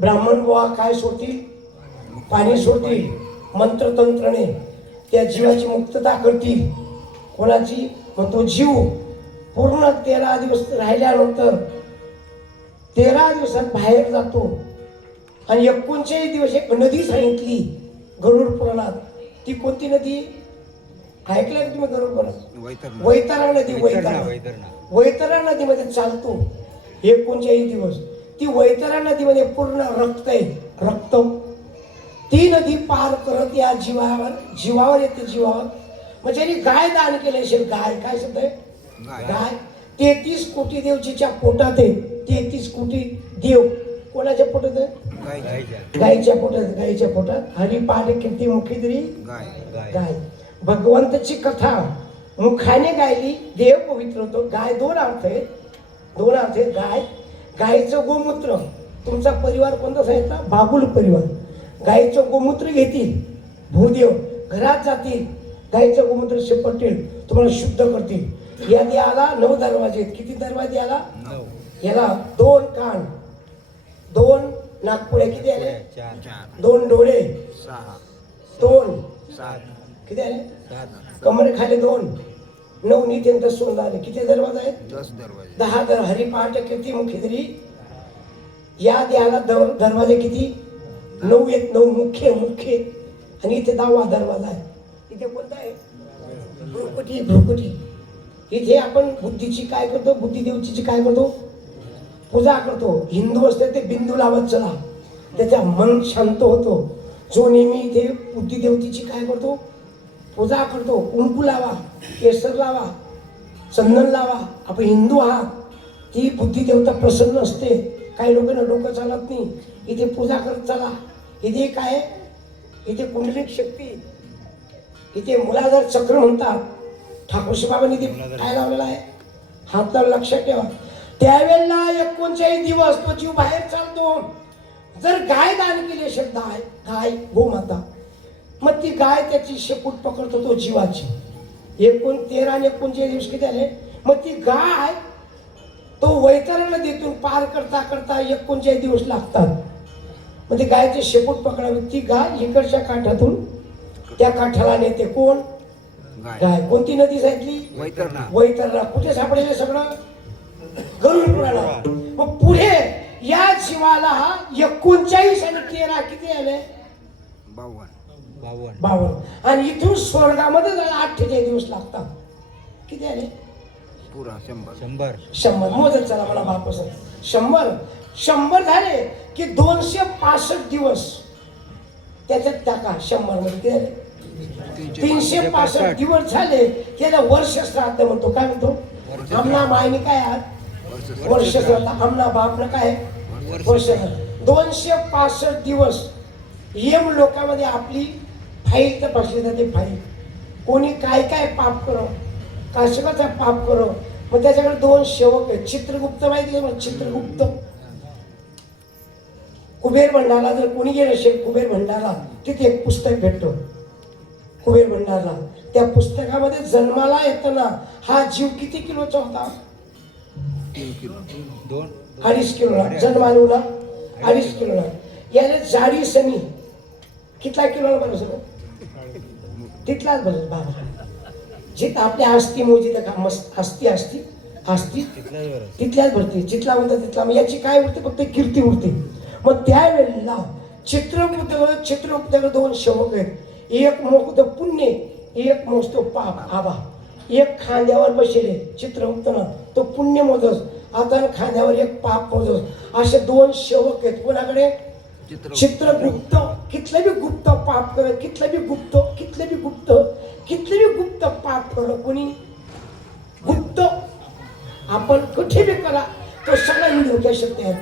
ब्राह्मण बुवा काय सोडतील? पाणी सोडतील. मंत्रतंत्रने त्या जीवाची मुक्तता करतील. कोणाची? मग तो जीव पूर्ण 13 दिवस राहिल्यानंतर 13 दिवसात बाहेर जातो. आणि 39 दिवस एक नदी सांगितली गरुड पुराणात. ती कोणती नदी? ऐकलं का तुम्ही गरुड पुराणात? वैतरणा नदी. वैतरणा नदीमध्ये चालतो 39 दिवस. ती वैतरणा नदीमध्ये पूर्ण रक्त आहे, रक्त. ती नदी पार करत या जीवावर येते. जीवावर म्हणजे ज्यांनी गाय दान केले असेल, गाय काय शब्द आहे? गाय. 33 कोटी देव जिच्या पोटात आहे. 33 कोटी देव कोणाच्या पोटात आहे? गायच्या पोटात. गायच्या पोटात हरी पाठ कीर्ती मुखी तरी गाय. भगवंताची कथा मुखाने गायली, देव पवित्र होतो. गाय 2 अर्थ आहेत. 2 अर्थ आहेत. गाय, गायचं गोमूत्र. तुमचा परिवार कोणता सांगितला? बाबुल परिवार. गायचं गोमूत्र घेतील, भूदेव घरात जातील, गायचं गोमूत्र शिपटेल. तुम्हाला शुद्ध करतील. या देहाला 9 दरवाजे आहेत. किती दरवाजे आला? याला 2 कान, 2 नागपुड्या, किती आले? 2 डोळे, 2 किती आले? कमरे खाली 2, 9 नित्यंत 16 आले. किती दरवाजे आहेत? 10 हरिपाठ किती मुख्य तरी या देहाला दरवाजे किती? 9 आहेत. 9 मुख्य आणि इथे 10वा दरवाजा आहे. इथे कोणता आहे? भ्रुकुटी. इथे आपण बुद्धीची काय करतो? बुद्धिदेवची काय करतो? पूजा करतो. हिंदू असते ते बिंदू लावत चला, त्याचा मन शांत होतो. जो नेहमी इथे बुद्धिदेवतेची काय करतो? पूजा करतो. कुंकू लावा, केसर लावा, चंदन लावा. आपण हिंदू आहात, ती बुद्धिदेवता प्रसन्न असते. काही लोकांना डोकं चालत नाही. इथे पूजा करत चला. इथे काय? इथे कुंडलिक शक्ती, इथे मुलाधार चक्र म्हणतात. ठाकूरशी बाबांनी ते काय लावलेलं आहे? हात लावून लक्षात ठेवा. त्यावेळेला 39 दिवस तो जीव बाहेर चालतो. जर गाय दान केली शब्द आहे, गाय गोमाता, मग ती गाय त्याची शेपूट पकडतो तो जीवाची. 13 आणि 39 दिवस किती आले? मग ती गाय तो वैतरण नदीतून पार करता 39 दिवस लागतात. मग ती गायचे शेपूट पकडावी. ती गाय इकडच्या काठातून त्या काठाला नेते. कोण? गाय. कोणती नदी सांगितली? वैतरणा. कुठे सापडेल सगळं? गरुड पुराणात. मग पुढे या जीवाला 39 आणि 13 किती आले? 52. आणि इथून स्वर्गामध्ये जायला 48 दिवस लागतात. किती आले? 100. मोजत चला मला बापस. 100 झाले की 265 दिवस त्याच्यात टाका. 100 मध्ये किती झाले? 365 दिवस झाले. त्याला वर्ष श्राद्ध म्हणतो. काय म्हणतो? आमना मायने काय आज वर्ष श्राद्ध, आमना बापनं काय वर्ष. 265 दिवस यम लोकांमध्ये आपली फाईल तपासली जाते. फाईल कोणी काय काय पाप करो, कशाचा पाप करो. मग त्याच्याकडे 2 सेवक आहेत. चित्रगुप्त माहिती आहे? चित्रगुप्त. कुबेर भंडारला जर कोणी गेलं असेल कुबेर भंडारला, तिथे एक पुस्तक भेटतो कुबेर भंडारला. त्या पुस्तकामध्ये जन्माला येताना हा जीव किती किलोचा होता? 2.5 किलोला. जन्माला 2.5 किलोला. याने जाडी सनी कितला किलोला बरं सगळं? तिथलाच बरं बाबा. जिथं आपल्या अस्थी मोजित का अस्थी तिथल्याच भरते. जिथला म्हणतात तिथला. मग याची काय उरते? फक्त कीर्ती उरते. मग त्यावेळेला चित्रगुप्ताकडे 2 सेवक आहेत. एक मोजतो पुण्य, एक मोजतो पाप. आबा एक खांद्यावर बसले चित्रगुप्तानं, तो पुण्य मोजस. आता खांद्यावर एक पाप मोजस. असे 2 सेवक आहेत. कोणाकडे? चित्रगुप्त. कितले बी गुप्त पाप कर, कितले बी गुप्त पाप कर. कोणी गुप्त आपण कुठे बी करा, तो सगळा धोक्या शक्ती आहे.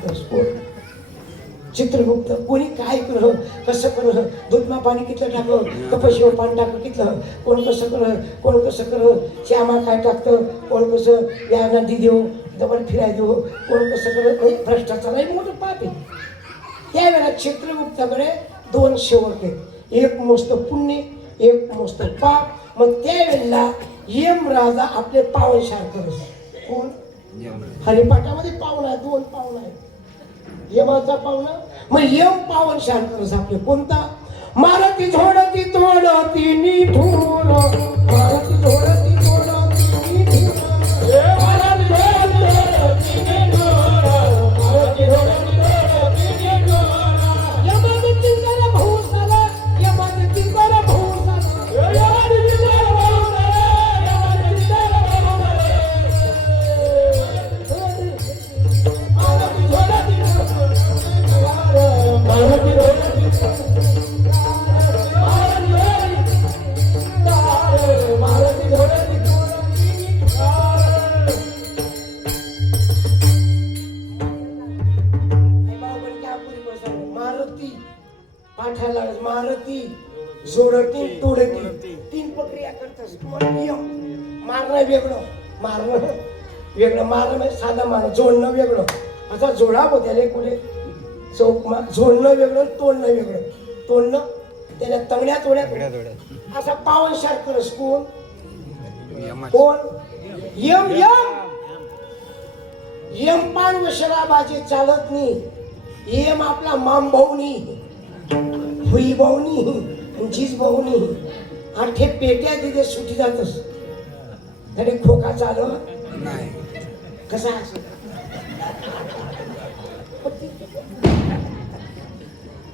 चित्रगुप्त. कोणी काय कर, कसं कर, दूधमा पाणी कितलं टाकलं, कपाशीवर पाणी टाकलं कितलं, कोण कसं कर, श्यामा काय टाकतं, कोण कसं या नदी देऊ, डबल फिराय देऊ, कोण कसं कर. भ्रष्टाचार एक मोठं पाप आहे. त्यावेळेला चित्रगुप्ताकडे 2 सेवक आहेत. एक मोजतो पुण्य, एक मोजतो पाप. मग त्यावेळेला यम राजा आपले पावनशार करत. कोण? हरिपाठामध्ये पाहुणा आहे. 2 पाहुणा आहेत. यमाचा पाहुणा. मग यम पावनशार करत आपले. कोणता? मारती झोडती तोडती निठूर, मारती झोडती तोडती निठूर, मारती झोडती निठूर, मारती झोडती तोडती निठूर. यमाची चिंगारा भाऊसाला, यमाची चिंगारा भाऊसाला, यमाची चिंगारा भाऊसाला, यमाची चिंगारा भाऊसाला. मारती झोडती मारती झोडती पाठाला मारती जोडती तोडती 3 प्रक्रिया करतस. मारणं वेगळं, मारणं म्हणजे साधं मारणं. जोडणं वेगळं. आता जोडा त्याला कुठे चौक जोडणं वेगळं, तोडणं वेगळं. तोडणं त्याला तंगड्या तोड्या असा पावनशार करस. कोण? कोण? यम यम यमपान वशराबाजी चालत नाही. यम आपला माम भाऊनी, हुई भाऊनी, झीज भाऊनी. आठे पेट्या तिथे सुटी जातस तरी खोका चालत नाही. कसा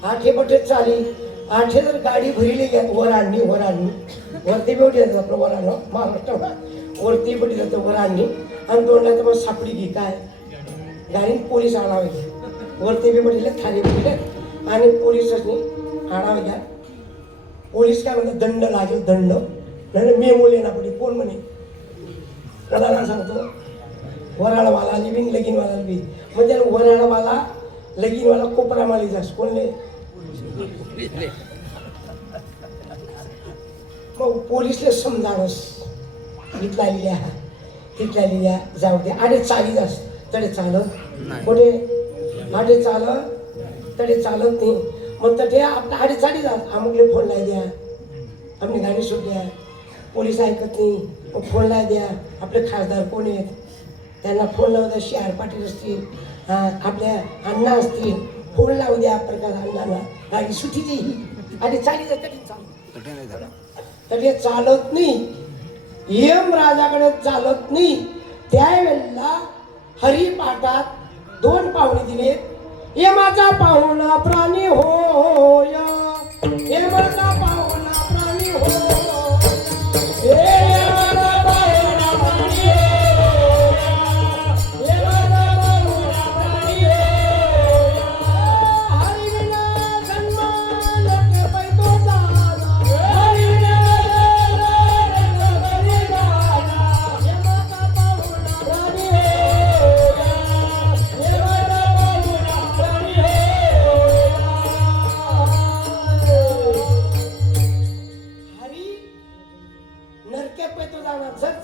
आठे बटे चाली. आठे जर गाडी भरली घ्या वर आणली वरती बेवटी जातं आपलं वर आणलं महाराष्ट्रात वरती बेवटी जातं वर आणली आणि दोनला तर मग सापडी घे काय गाडीत पोलीस आणावे घ्या वरती बी म्हटले खाली म्हटले आणि पोलिसांनी आणावे घ्या. पोलीस काय म्हणतात दंड लागेल दंड नाही मेमो लेना पडी. कोण म्हणे मला ना सांगतो वराळवाला लिविंग लगीनवाला बी मग त्याला वराळवाला लगीनवाला कोपरा माली जास कोणले मग पोलीसले समजावस इथला लिहिल्या जाऊ दे आडे चाली जास तडे चालत कुठे आडे चालत तडे चालत नाही. मग तर ते आपल्या आडे चाली जात अमुकले फोन लाई द्या आपली गाडी सुटल्या पोलीस ऐकत नाही मग फोन लाई द्या आपले खासदार कोण आहेत त्यांना फोन लावू द्या. शहर पाटील असतील आपल्या अण्णा असतील फोन लावू द्या प्रकाश अण्णांना गाडी सुटीची ही आणि चाली जात तरी चालत नाही. यम राजाकडे चालत नाही. त्यावेळेला हरिपाठात 2 पाहुणे दिले. यमाचा पाहुणा प्राणी होय यमाचा पाहुणा प्राणी होय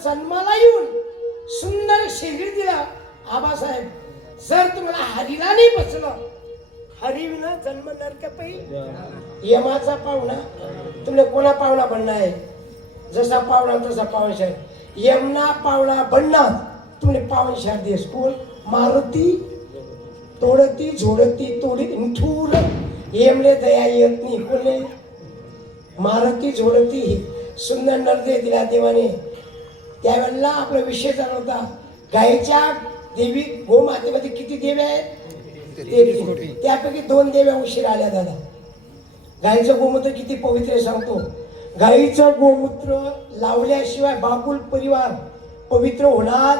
जन्माला येऊन सुंदर शरीर दिला आबासाहेब. जर तुम्हाला हरीला नाही बसलं हरिविना जन्म नरक पै. यमाचा पाहुणा तुला कोणा पाहुणा बनणार आहे जसा पाहुणा तसा पावनशहर. यमना पाहुणा बनणार तुम्ही पावनशहर देस कोण मारुती तोडती झोडती तोडी थूर यमले दया येत नाही कोणले मारुती झोडती सुंदर नरदे दिला देवाने. त्यावेळेला आपला विषय चालू होता गायीच्या देवी गोमातेमध्ये किती देवी आहेत 33. त्यापैकी 2 देव्या उशीर आल्या दादा. गायीचं गोमूत्र किती पवित्र आहे सांगतो. गायीचं गोमूत्र लावल्याशिवाय बाकुल परिवार पवित्र होणार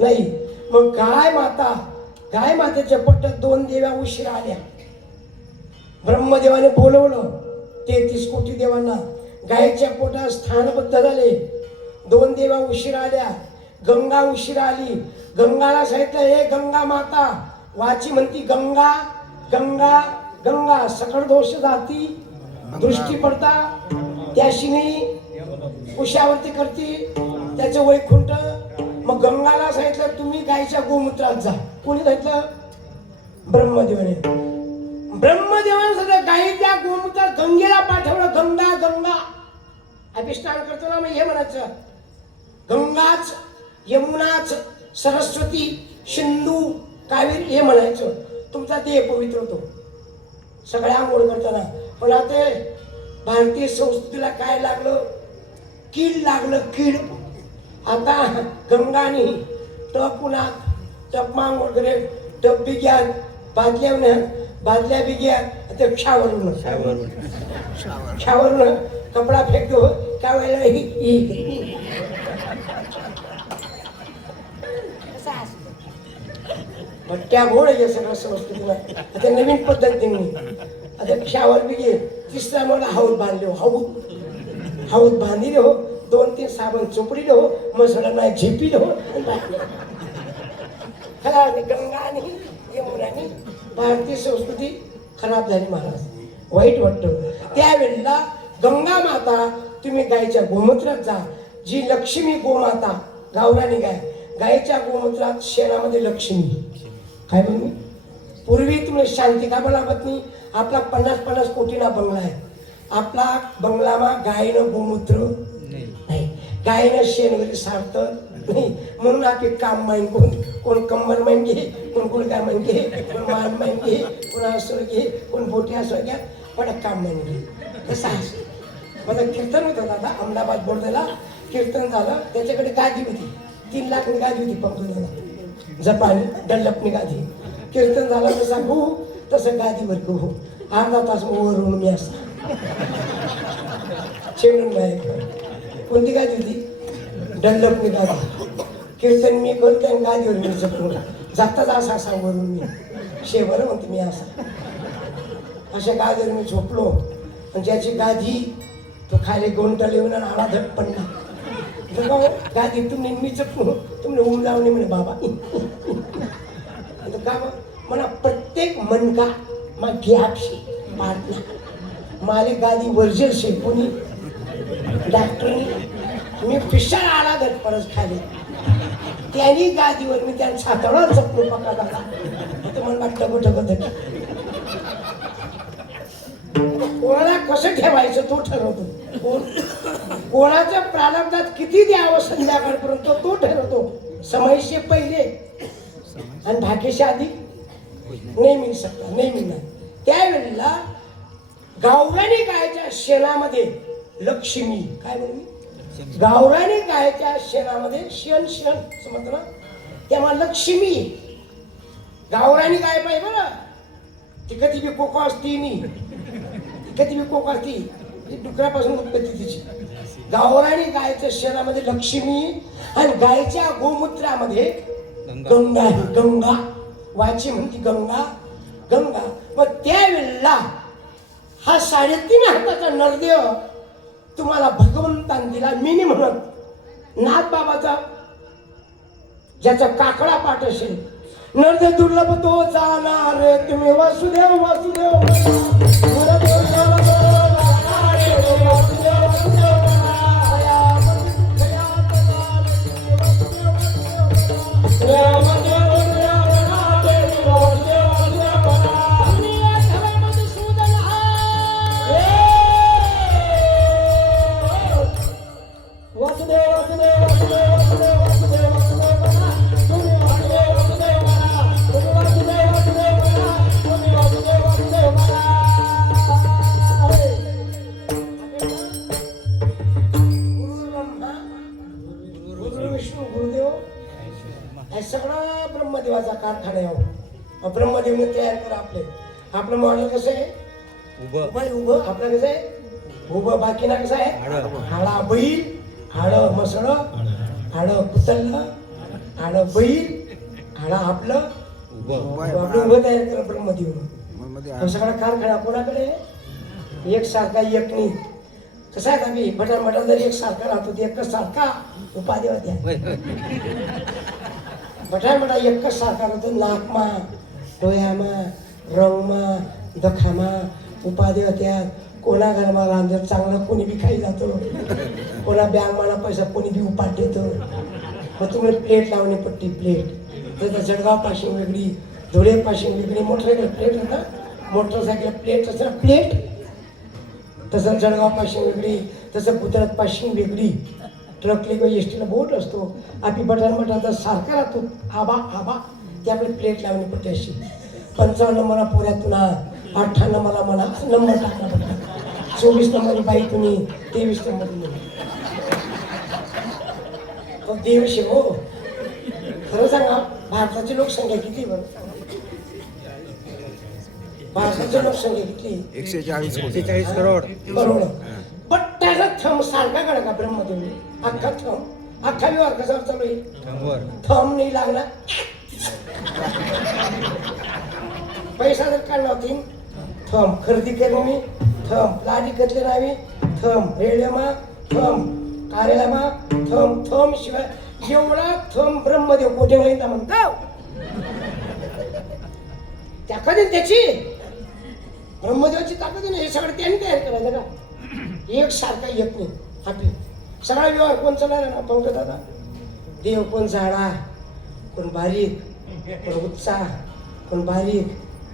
नाही. मग गाय मातेच्या पट्ट्यात 2 देव्या उशीर आल्या. ब्रह्मदेवाने बोलवलं 33 कोटी देवांना. गायीच्या पोटात स्थानबद्ध झाले. 2 देवा उशीर आल्या. गंगा उशीर आली. गंगाला सांगितलं हे गंगा माता वाची म्हणती गंगा गंगा गंगा सकळ दोष जाती दृष्टी पडता त्याशी नाही कुशावरती करती त्याचं वैकुंठ. मग गंगाला सांगितलं तुम्ही गायीच्या गोमूत्रात जा. कोणी सांगितलं ब्रह्मदेवाने. ब्रह्मदेवाने सगळं गायीच्या गोमूत्रात गंगेला पाठवलं. गंगा गंगा अभिष्ठान करतो ना मग हे म्हणायचं गंगाच यमुनाच सरस्वती सिंधू कावेरी हे म्हणायचं. तुमचा देह पवित्र होतो सगळ्या आंघोळ करताना. पण आता भारतीय संस्कृतीला काय लागलं कीड लागलं कीड. आता गंगानी टप उन्हात टप मांगोळ करे टप बी घ्या बादल्या बी घ्या आता क्षावरून कपडा फेकतो काय वेळेला भट्ट्या घोड आहे सगळं संस्कृतीला. आता नवीन पद्धतीने आता क्षावर बी घे. तिसऱ्या मला हाऊद बांधले हो हाऊद बांधिले हो 2-3 साबण चोपडीले हो मसळा नाही झेपीले हो. गंगा आणि यमुनानी भारतीय संस्कृती खराब झाली महाराज वाईट वाटतं. त्यावेळेला गंगा माता तुम्ही गायीच्या गोमूत्रात जा. जी लक्ष्मी गोमाता गावरानी गायीच्या गोमूत्रात शेणामध्ये लक्ष्मी काय म्हणून पूर्वी तुम्ही शांती का बोलावत नाही. आपला 50-50 कोटीना बंगला आहे. आपला बंगलामा गायनं गोमूत्र नाही. गायनं शेण वगैरे सारतं नाही, म्हणून आपले काम माईन कोण कोण कंबर माईन घे, कोण गुडघा माईन घे, कोण मान माईन घे, कोण असं घे, कोण बोटी असं घ्या, पण काम माईन घे. कसं आहे माझं कीर्तन होतं दादा अहमदाबाद बोर्डाला कीर्तन झालं. त्याच्याकडे गादी होती, 3 लाख गादी होती पंकजाला, जपानी डल्लपणी गादी. कीर्तन झालं तसं गो तसं गादीवर गो, अर्धा तास वरून मी असा चिडून नाही. कोणती गादी होती? डल्लपणी गादी. कीर्तन मी करतो आणि गादीवर मी जपून जाताच असा वरून मी शेवर म्हणते मी असा अशा गादीवर मी झोपलो. आणि ज्याची गादी तो खाली गोंटल येऊन आणि आळा धट पडला. गादी तुम्ही मी जपलो तुम्ही ऊन लावणे म्हणे बाबा. का म्हणा प्रत्येक मनका मग घ्यापशी पाडला माले गादी वर्जल शे कोणी डॉक्टरनी मी फिशाला आला धट पडत खाली. त्यांनी गादीवर मी त्याला छातळा जपलो पका दादा. आता मला वाटलं कुठं कुठं कोणाला कसं ठेवायचं तो ठरवतो. कोणाच्या प्रारब्धात किती द्यावं संध्याकाळपर्यंत तो ठरवतो. समयशे पहिले आणि भाग्यशे आधी नाही मिळू शकता, नाही मिळणार. त्यावेळेला गावरानी गायच्या शेणामध्ये लक्ष्मी काय म्हणून गावरानी गायच्या शेणामध्ये शेण समजतं ना, तेव्हा लक्ष्मी गावरानी गाय पाहिजे बरं. ती कधी बी कोको असती नाही, कधी बी कोको असती, ती डुकरापासून उत्पत्ती तिची. गावरानी गायच्या शेणामध्ये लक्ष्मी आणि गायच्या गोमूत्रामध्ये गंगा आहे. गंगा वाची म्हणती गंगा गंगा. मग त्यावेळेला हा 3.5 हाताचा नरदेव तुम्हाला भगवंतान दिला. मी नाही म्हणत, नाथ बाबाचा ज्याचा काकडा पाठ असेल, नरदेव दुर्लभ तो जाणार तुम्ही वासुदेव वासुदेव सगळा ब्रह्मदेवाचा कारखाना आहे. ब्रह्मदेवने तयार करा आपलं मॉडेल कसं आहे उभं. आपलं कसं आहे उभं. बाकी ना कसं आहे हाडा बैल, हाड मसळ, हाड कुतलं, हाड बैल, हाडा आपलं उभं तयार करा ब्रह्मदेव. सगळा कारखाना कोणाकडे एक सारखा एक नाही. कसं आहे आम्ही बटन जर एक सारखा राहतो ते एकच सारखा उपाधी होत्या. बटा एकच सारखा होतो. नाकमा, डोळ्यामा, रंगमा, दखामा उपाधी होत्या. कोणा घरमा रांजर चांगलं कोणी बी खाई जातो, कोणा बँकमाला पैसा कोणी बी उपाट देतो. मग तुम्ही प्लेट लावणे पट्टी प्लेट. तर जळगाव पाशिंग वेगळी, धुळे पाशिंग वेगळी. मोटरसायकल प्लेट होता, मोटरसायकल प्लेट तसं प्लेट, तसं जळगाव पाशिंग वेगळी, तसं गुजरात पाशिंग वेगळी. ट्रकले किंवा एस टीला बोट असतो. आपली बटाटा सारखा राहतो आबा आबा. ती आपली प्लेट लावणी पडते अशी. 55 नंबरला पोऱ्यातून 58 नंबरला मला नंबर टाकला पडला. 24 नंबर बाई तुम्ही, 23 नंबर तुम्ही. देवशे हो. खरं सांगा भारताची लोकसंख्या किती बरं? भारताची लोकसंख्या किती? 140 करोड. बरोबर. पण त्याचा थंब सारखा काढा का ब्रह्मदेवने? अख्खा थंब, अख्खा व्यवहार कसा चालू आहे? थंब नाही लागला. पैसा जर काढला होती थंब, खरेदी केली मी थंब, लाडी घेतली नावी थंब, रेडिओमा थंब, कार्यालयामा थंब. थंब शिवाय एवढा थंब ब्रह्मदेव कोठे होईल म्हणतो. ताकद त्याची ब्रह्मदेवाची ताकद नाही. हे सगळं त्यांनी तयार करायचं का? एक सारखा येत नाही. आपली सगळा व्यवहार कोण चालणार ना पंकज दादा? देव कोण झाडा, कोण बारीक, कोण उच्चा, कोण बारीक,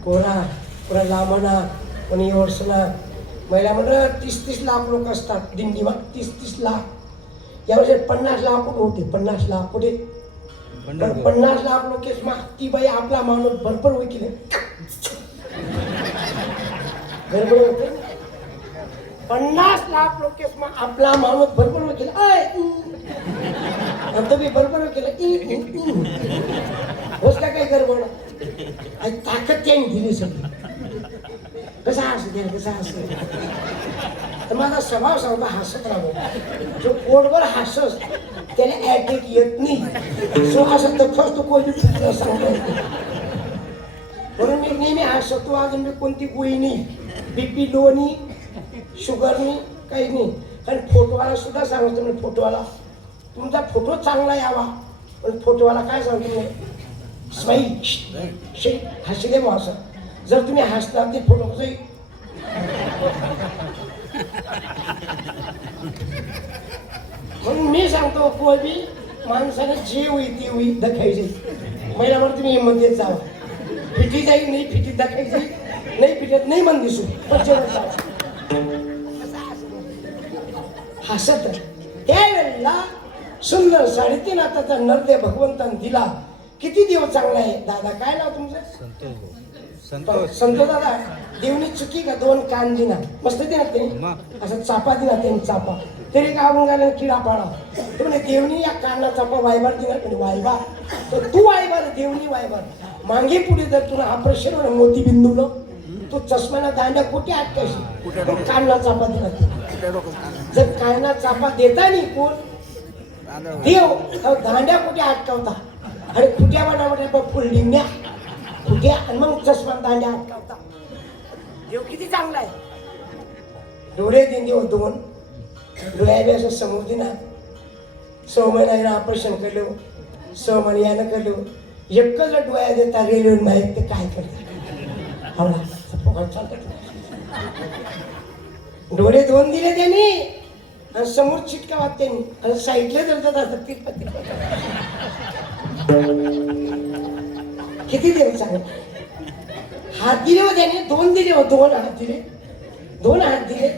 कोणा कोणा लांबणा, कोणी एवढसना. महिला म्हणलं 30-30 लाख लोक असतात दिंडीमा. 30-30 लाख यावर्षी 50 लाख होते, 50 लाख कुठे? 50 लाख लोकेश मा ती बाई आपला माणूस भरपूर वकील गडबड होते. 50 लाख लोकेश मा आपला माणूस भरपूर वकील तुम्ही बरोबर केलं होस का काही गडबड आणि ताकद त्यांनी दिली सगळी. कसा असू द्या कसा असू तर माझा स्वभाव सांगता हसत राहतो. जो पोटभर हसस त्याला ऍटॅक येत नाही. सो असं तर तू कोणी सांगतो म्हणून मी नेहमी हसतो. अजून मी कोणती गोळी नाही, बीपी लो नाही, शुगर नाही, काही नाही. कारण फोटोवाला सुद्धा सांगतो मी, फोटोवाला तुमचा फोटो चांगला यावा. पण फोटोवाला काय सांगतो स्वाई हसले बा असं. जर तुम्ही हसला ते फोटो कसं म्हणून मी सांगतो कोणी माणसाने जे होईल ते होईल दाखायचे. महिलावर तुम्ही हिंमत देत जावा. फिटी जाईल नाही फिटीत दाखायची नाही, फिटत नाही मन दिसू पण जेवण जावं हसत. त्यावेळेला सुंदर 3.5 हाताचा नरदे भगवंतान दिला. किती दिवस चांगला आहे दादा. काय नाव तुमचं? संतो दादा. देवनी चुकी का 2 कान दिना मस्त दिना त्यांनी, असं चापा दिना त्यांनी चापा. तरी गावून गायला किडा पाडा. तुम्ही देवनी या काना चापा वायबार दिना वायबा तर तू वायबार देवनी वायबार. मागे पुढे जर तुला ऑपरेशन होणार मोती बिंदूला तू चष्म्याला दांड्या कुठे अटकायची काना चापा दिला. जर काना चापा देता नाही कोण देव दांड्या कुठे अटकावता आणि कुठ्या बनावट्या फुलडिंग्या कुठे आणि मग चष्मा दांड्या अटकावता. देव किती चांगला आहे. डोळे दिन देव 2 डोळ्या असं समोर दिना. 6 महिना ऑपरेशन केलं, 6 महिने यानं केलं. एकच डोळ्या देता रेल्वे माहीत ते काय करतात हवला चालत. डोळे 2 दिले त्यांनी आणि समोर चिटकावात त्यांनी आणि साईडला जर असतात किती देव सांग. हात दिले हो त्याने 2 दिले हो 2 हात दिले 2 हात दिले.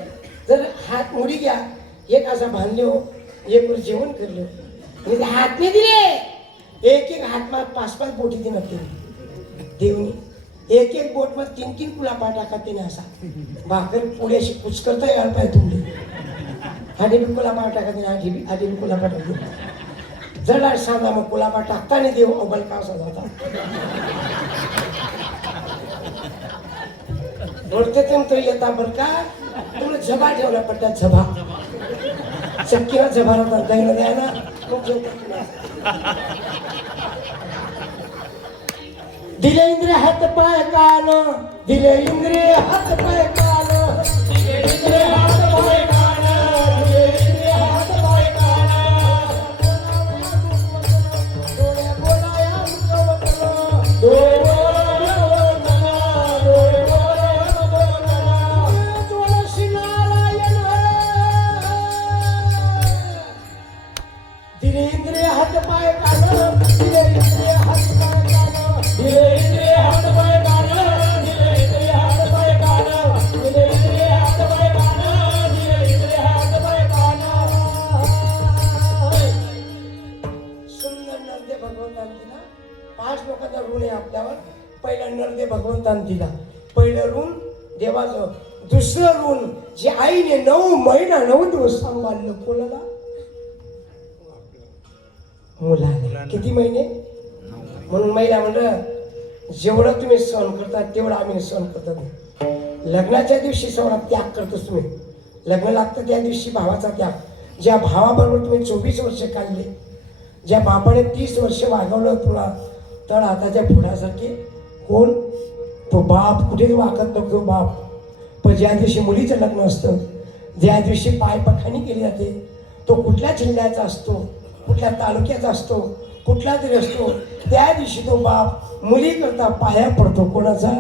जर हात मुडी घ्या एक असा बांधले हो एक वर जेवण करले आणि हात नाही दिले. एक हात मा 5-5 बोटी दिना देवनी. एक बोट मध्ये 3-3 कुलापा टाका तिने असा भाकर पुढे अशी कुच करता यायला पाहिजे तुम्ही. आधी बी कुलापा टाका तिने आधी बी कुलापा टाकली. जर सांगा मग कुलापा टाकता नाही देव अवल का असा जाता बोलते तो येता बरं का. तुला झबा ठेवला पडता झबा चक्कीला झबा होता जायला द्यायला दिले इंद्रिय हात पाय कान दिले इंद्रिय हात पाय कान दिले इंद्रिय हात पाय कान दिले इंद्रिय हात पाय कान डोळे बोलाया डोळे दिले इंद्रिय हात पाय कान दिले इंद्रिय हात पाय कान दिले इंद्रिय हात पाय कान दिले इंद्रिय हात पाय कान दिले इंद्रिय हात पाय कान दिले इंद्रिय हात पाय कान. सुंदर नरदे भगवंतान दिला. 5 लोकांचा ऋण आहे आपल्यावर. पहिला नरदे भगवंतान दिला पहिलं ऋण देवाचं. दुसरं ऋण जे आईने 9 महिना 9 दिवस सांभाळलं कोणाला मुलाला. किती महिने. म्हणून महिला म्हणलं जेवढं तुम्ही सहन करता तेवढं आम्ही सहन करतात. लग्नाच्या दिवशी सगळा त्याग करतोस तुम्ही. लग्न लागतं त्या दिवशी भावाचा त्याग. ज्या भावाबरोबर तुम्ही 24 वर्ष काढले, ज्या बापाने 30 वर्ष वागवलं तुला तर हाताच्या फुडासारखे कोण तो बाप. कुठेच वाकत नको बाप. पण ज्या दिवशी मुलीचं लग्न असतं, ज्या दिवशी पायपखानी केली जाते, तो कुठल्या जिल्ह्याचा असतो, कुठल्या तालुक्याचा असतो, कुठला तरी असतो, त्या दिवशी तो बाप मुली करता पाया पडतो. कोणाचा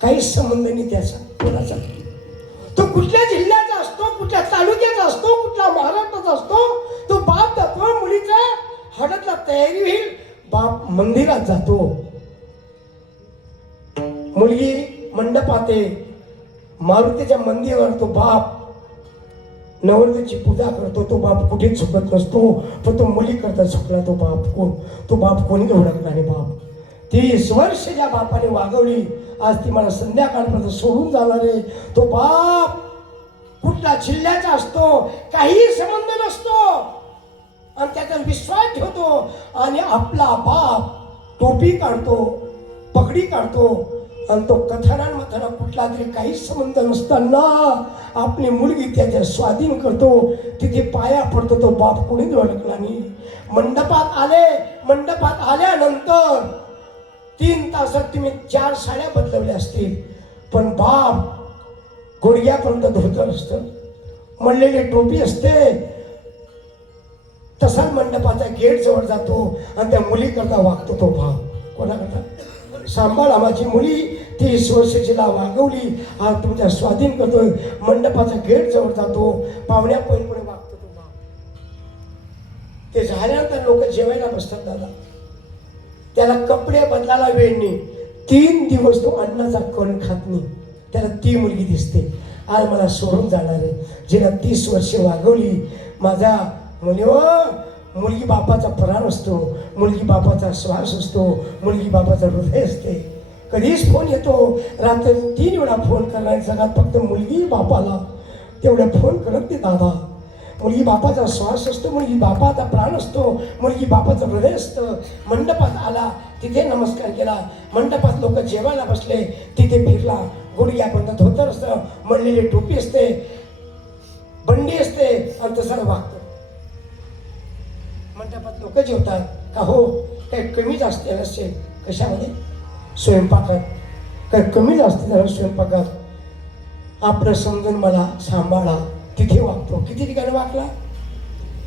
काहीच संबंध नाही त्याचा. कोणाचा तो कुठल्या जिल्ह्याचा असतो, कुठल्या तालुक्याचा असतो, कुठल्या महाराष्ट्राचा असतो, तो बाप जातो मुलीचा हळदला तयारी होईल बाप मंदिरात जातो. मुलगी मंडपात आहे, मारुतीच्या मंदिरावर तो बाप नवरदेची पूजा करतो तो बाप कुठे चुकत नसतो, पण तो मुली करता चुकला तो बाप कोण? तो बाप कोणी ओळखला नाही बाप. 30 वर्ष ज्या बापाने वागवली, आज ती मला संध्याकाळपर्यंत सोडून जाणार आहे. तो बाप कुठला जिल्ह्याचा असतो, काही संबंध नसतो, आणि त्याचा विश्वास ठेवतो, आणि आपला बाप टोपी काढतो, पगडी काढतो, आणि तो कथानांमथाना कुठला तरी काही संबंध नसताना आपली मुलगी त्याच्या स्वाधीन करतो. तिथे पाया पडतो. तो बाप कोणीच ओळखला नाही. मंडपात आल्यानंतर 3 तासात तुम्ही 4 साड्या बदलवल्या असतील, पण बाप गुडघ्यापर्यंत धोतर असतं, मळलेली टोपी असते. तसाच मंडपाच्या गेट जवळ जातो आणि त्या मुलीकरता वागतो तो बाप. कोणाकरता? सांभाळा माझी मुली, 30 वर्ष जिला वागवली, आज तुमच्या स्वाधीन करतोय. मंडपाच्या गेट जवळ जातो, पाहुण्या पैलपुढे वागतो तो बाप. ते झाल्यानंतर लोक जेवायला बसतात दादा. त्याला कपडे बदलायला वेळ नाही. 3 दिवस तो अन्नाचा कण खात नाही. त्याला ती मुलगी दिसते, आज मला सोडून जाणार आहे, जिला 30 वर्ष वागवली. माझा मुलगी बापाचा प्राण असतो, मुलगी बापाचा श्वास असतो, मुलगी बापाचा हृदय असते. कधीच फोन येतो, रात्री 3 वेळा फोन करणारी जगात फक्त मुलगी बापाला तेवढ्या फोन करत ते दादा. मुलगी बापाचा श्वास असतो, मुलगी बापाचा प्राण असतो, मुलगी बापाचं हृदय असतं. मंडपात आला, तिथे नमस्कार केला. मंडपात लोक जेवायला बसले, तिथे फिरला. गुडघ्यापर्यंत धोतर असतं, मळलेली टोपी असते, बंडी असते, आणि तसं वागतो. मंडपात लोक जेवतात का हो, काही कमी जास्त नसेल कशामध्ये? स्वयंपाकात. काही कमी जास्त झालं स्वयंपाकात. आपलं समजून मला सांभाळा, तिथे वागतो. किती ठिकाणी वागला?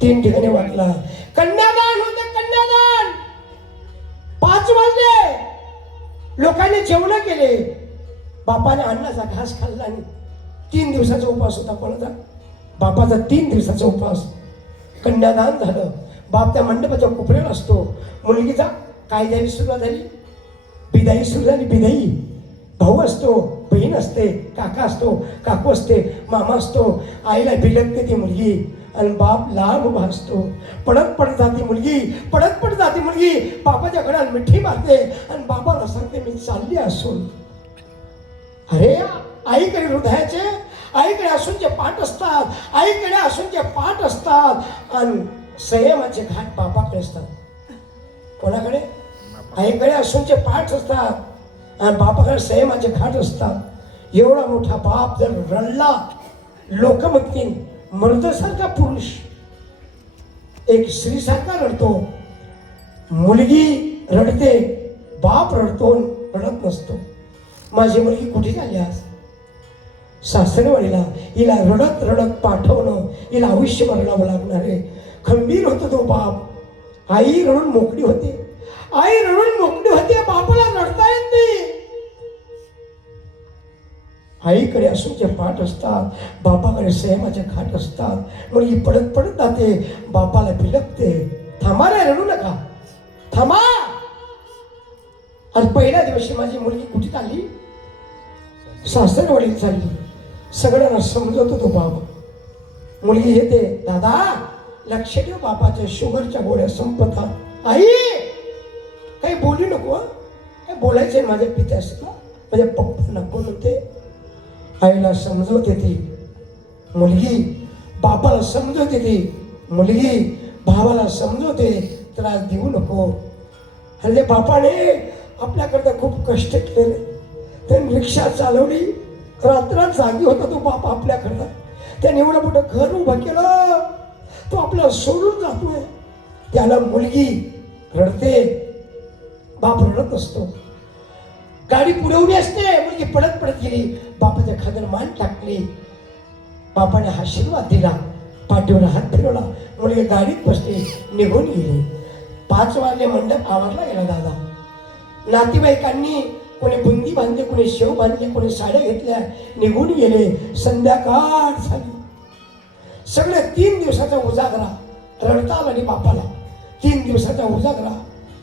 3 ठिकाणी वागला. कन्यादान होते, कन्यादान. 5 वाजले, लोकांनी जेवण केले, बापाने अन्नाचा घास खाल्ला नाही. 3 दिवसाचा उपवास होता कोणाचा? बापाचा 3 दिवसाचा उपवास. कन्यादान झालं. बाप त्या मंडपाच्या कोपऱ्याला असतो. मुलगीचा काय द्यावी सुरुवात झाली? बिदाई सुरू झाली. बिदाई. भाऊ असतो, बहीण असते, काका असतो, काकू असते, मामा असतो. आईला बिलकते ती मुलगी, आणि बाप लांब उभा असतो. पडत जाते मुलगी, पडत जाते मुलगी. बापाच्या घरात मिठी मारते आणि बाबाला सांगते मी चालली असून. अरे आईकडे हृदयाचे, आईकडे असूनचे पाठ असतात, आईकडे असूनचे पाठ असतात, आणि संयमाचे घाट बापाकडे असतात. कोणाकडे? आईकडे असूनचे पाठ असतात आणि बापाकडे संयमाचे घाट असतात. एवढा मोठा बाप जर रडला, लोक म्हणतील मर्दसारखा पुरुष, एक स्त्रीसारखा रडतो. मुलगी रडते, बाप रडतो, रडत नसतो. माझी मुलगी कुठे झाली आज? सासरवाडीला. हिला रडत रडत पाठवणं, हिला आयुष्य रडावं लागणार आहे. खंबीर होतो तो बाप. आई रडून मोकळी होते, आई रडून मोकळी होते. बापाला रडता येत नाही. आईकडे असूनचे पाठ असतात, बापाकडे संयमाचे घाट असतात. मुलगी पडत जाते, बापाला बिलकते. थांबा रे, रडू नका, थांबा. आज पहिल्या दिवशी माझी मुलगी कुठे चालली? सासरवाडीत चालली. सगळ्यांना समजवतो तो बाप. मुलगी येते, दादा लक्ष ठेव, बापाच्या शुगरच्या गोळ्या संपतात. आई काही बोलू नको, काय बोलायचंय माझ्या पित्याला, माझ्या पप्पांना बोलवते. आईला समजवते ती मुलगी, बापाला समजवते ती मुलगी, भावाला समजवते त्रास देऊ नको. हल्ले बापाने आपल्याकरता खूप कष्ट केले. त्याने रिक्षा चालवली, रात्र जागी होता तो बाप आपल्याकरता. त्याने एवढं मोठं घर उभं केलं, तो आपल्याला सोडून जातोय. त्याला मुलगी रडते, बाप रडत असतो. गाडी पुढे उभी असते, मुलगी पडत गेली, बापाच्या खांद्यावर मान टाकली. बापाने आशीर्वाद दिला, पाठीवर हात फिरवला. मुलगी गाडीत बसली, निघून गेली. 5 वाजले, मंडप आवरला गेला दादा. नातेवाईकांनी कोणी बुंदी बांधली, कोणी शेव बांधली, कोणी साड्या घेतल्या, निघून गेले. संध्याकाळ झाली. सगळे 3 दिवसाचा उजागरा. रडता आला नाही बापाला. 3 दिवसाचा उजागरा.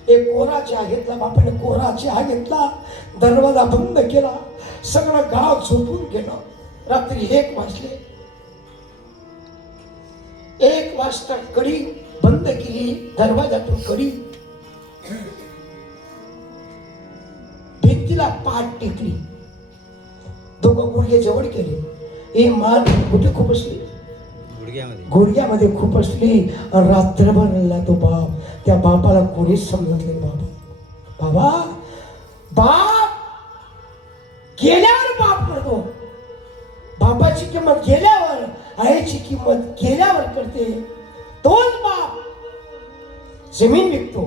एक कोरा चहा घेतला बापाने, कोरा चहा घेतला, दरवाजा बंद केला. सगळं गाव झोपून गेलं. रात्री 1 वाजले. 1 वाजता कडी बंद केली, दरवाजातून कडी, भिंतीला पाठ टेकली, दोघं गुडघे जवळ केले. ही मान कुठे खूप असली? गुडघ्यामध्ये खूप असली. रात्रभर रडला तो बाप. त्या बापाला कोणीच समजत नाही. बाबा बाप गेल्यावर बाप करतो. बापाची किंमत गेल्यावर, आईची किंमत गेल्यावर करते. तोच बाप जमीन विकतो,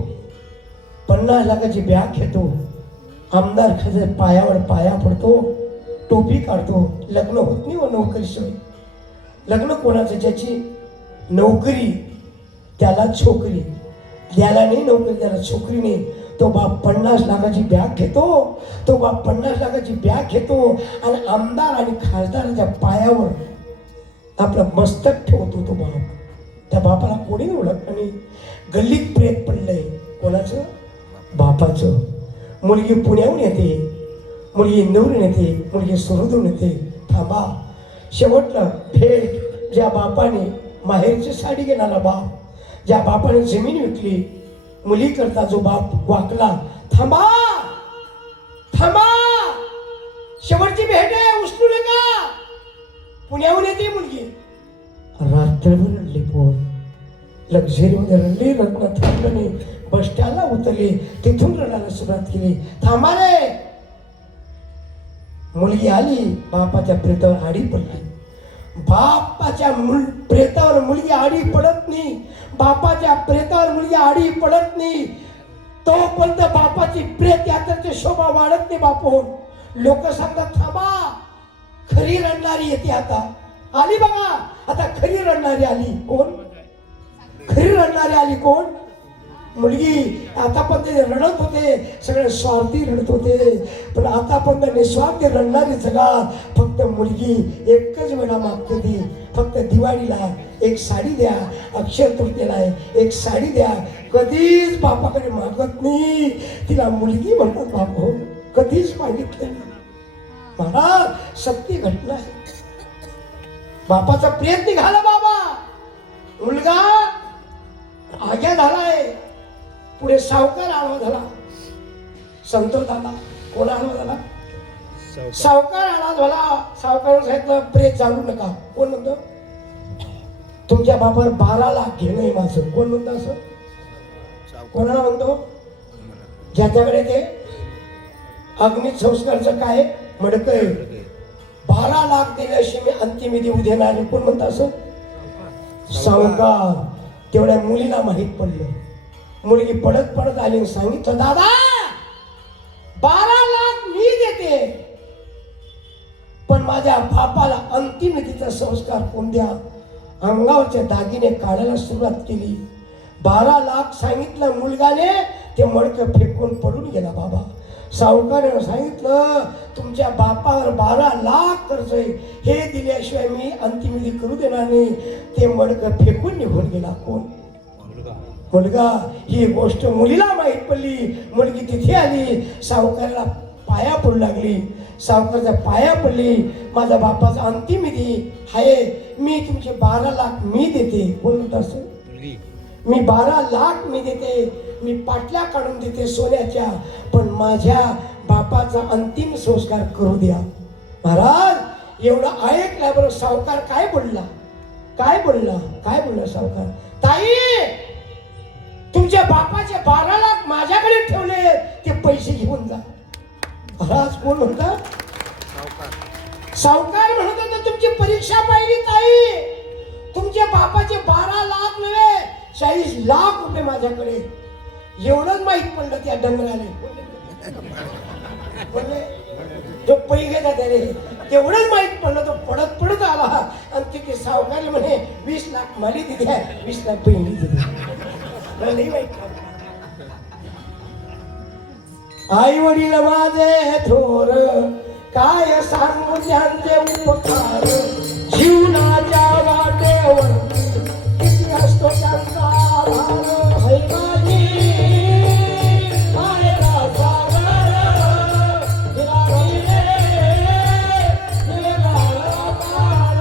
50 लाखाची बॅग घेतो, आमदार खासदार पायावर पाया पडतो, टोपी काढतो. लग्न होत नाही व नोकरीशिवाय. लग्न कोणाचं? ज्याची नोकरी त्याला छोकरी, त्याला नाही नोकरी त्याला छोकरी नाही. तो बाप 50 लाखाची बॅग घेतो, तो बाप 50 लाखाची बॅग घेतो आणि आमदार आणि खासदाराच्या पायावर आपलं मस्तक ठेवतो तो बाप. त्या बापाला कोणी ओळखलं नाही. गल्लीत प्रेत पडलंय. कोणाचं? बापाचं. मुलगी पुण्याहून येते, मुलगी इंदूरून येते, मुलगी सुरतून येते. थांबा, शेवटला भेट ज्या बापाने माहेरची साडी घेणारा बाप, ज्या बापाने जमीन विकली मुली करता जो बाप वाकला. थांबा थांबा, शेवटची भेट आहे, उचलू नका. पुण्याहून येते मुलगी. रात्रभर रडली पोर, लक्झरीमध्ये रडली, रडणं थांबलं नाही. बस स्टँडला उतरली, तिथून रडायला सुरुवात केली. थांबा रे. मुलगी आली, बापाच्या प्रेतावर आडी पडली. बापाच्या प्रेतावर मुलगी आडी पडत नाही, बापाच्या प्रेतावर मुलगी आडी पडत नाही तोपर्यंत बापाची प्रेत यात्रेची शोभा वाढत नाही. बापून लोक सांगतात थांबा, खरी रडणारी येते. आता आली बघा, आता खरी रडणारी आली. कोण? खरी रडणारी आली कोण? मुलगी. आता पण ते रडत होते, सगळे स्वार्थी रडत होते, पण आता पण निस्वार्थी रडणारी जगा. फक्त मुलगी एकच वेळा मागते ती, फक्त दिवाळीला एक साडी द्या, अक्षय तृतीयेला एक साडी द्या. कधीच बापाकडे मागत नाही. तिला मुलगी म्हणतात बापू, कधीच मागितलं नाही. महाराज सत्य घटना आहे. बापाचा प्रेत निघाला बाबा, मुलगा आग्या झालाय. पुढे सावकार आडवा झाला, संतोष झाला. कोण आडवा झाला? सावकार आडवा झाला. सावकार सांगितलं प्रेत जाणू नका. कोण म्हणतो? तुमच्या बापावर 12 लाख घेणं माझं. कोण म्हणतो असं? कोणाला म्हणतो? ज्याच्याकडे ते अग्नित संस्कारचं काय मडकय, 12 लाख दिल्याशी मी अंतिम विधी उद्या नाही. कोण म्हणतो असं? सावकार. तेवढ्या मुलीला माहित पडलं. मुलगी पडत पडत आली आणि सांगितलं, दादा 12 लाख मी देते, पण माझ्या बापाला अंतिम विधीचा संस्कार कोण द्या. अंगावरचे दागिने काढायला सुरुवात केली. 12 लाख सांगितलं मुलगाने, ते मडकं फेकून पडून गेला. बाबा सावकारानं सांगितलं, तुमच्या बापावर 12 लाख कर्ज आहे, हे दिल्याशिवाय मी अंतिम विधी करू देणार नाही. ते मडकं फेकून निघून गेला. कोण? मुलगा. ही गोष्ट मुलीला माहीत पडली. मुलगी तिथे आली, सावकाराला पाया पडू लागली. सावकाराच्या पाया पडली, माझ्या बापाचा अंतिम विधी आहे, मी तुमचे 12 लाख मी देते. कोण म्हणत असं? मी 12 लाख मी देते, मी पाटल्या काढून देते सोन्याच्या, पण माझ्या बापाचा अंतिम संस्कार करू द्या. महाराज एवढं ऐकल्याबरोबर सावकार काय बोलला? काय बोलला? काय बोलला सावकार? ताई, तुमच्या बापाचे 12 लाख माझ्याकडे ठेवले, ते पैसे घेऊन जा. महाराज कोण म्हणतात? सावकार म्हणत होता, तुमची परीक्षा पाहिली ताई, तुमच्या बापाचे 12 लाख नव्हे 40 लाख रुपये माझ्याकडे. एवढंच माहित पडलं त्या डंगराने. बोलले जो पैसे जाते रे, तेवढंच माहित पडलं. तो पडत पडत आला आणि तिथे सावकार म्हणे 20 लाख माली दिली आहे, 20 लाख पहिली दिली. आई वडील माझे थोर, काय सांगू त्यांचे उपकार. जीवनाच्या वाटेवर किती असतो त्यांचा आभार. आई माझी मायेला सागर, तिला दिले निराळा पार.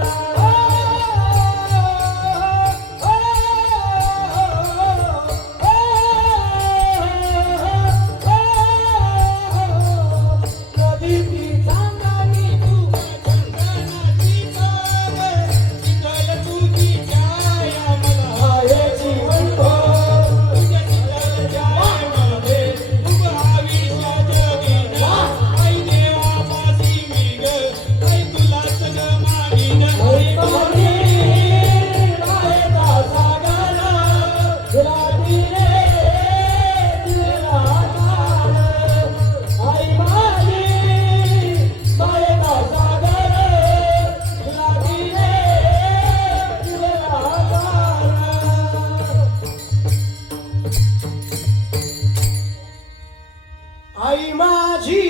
आई माझी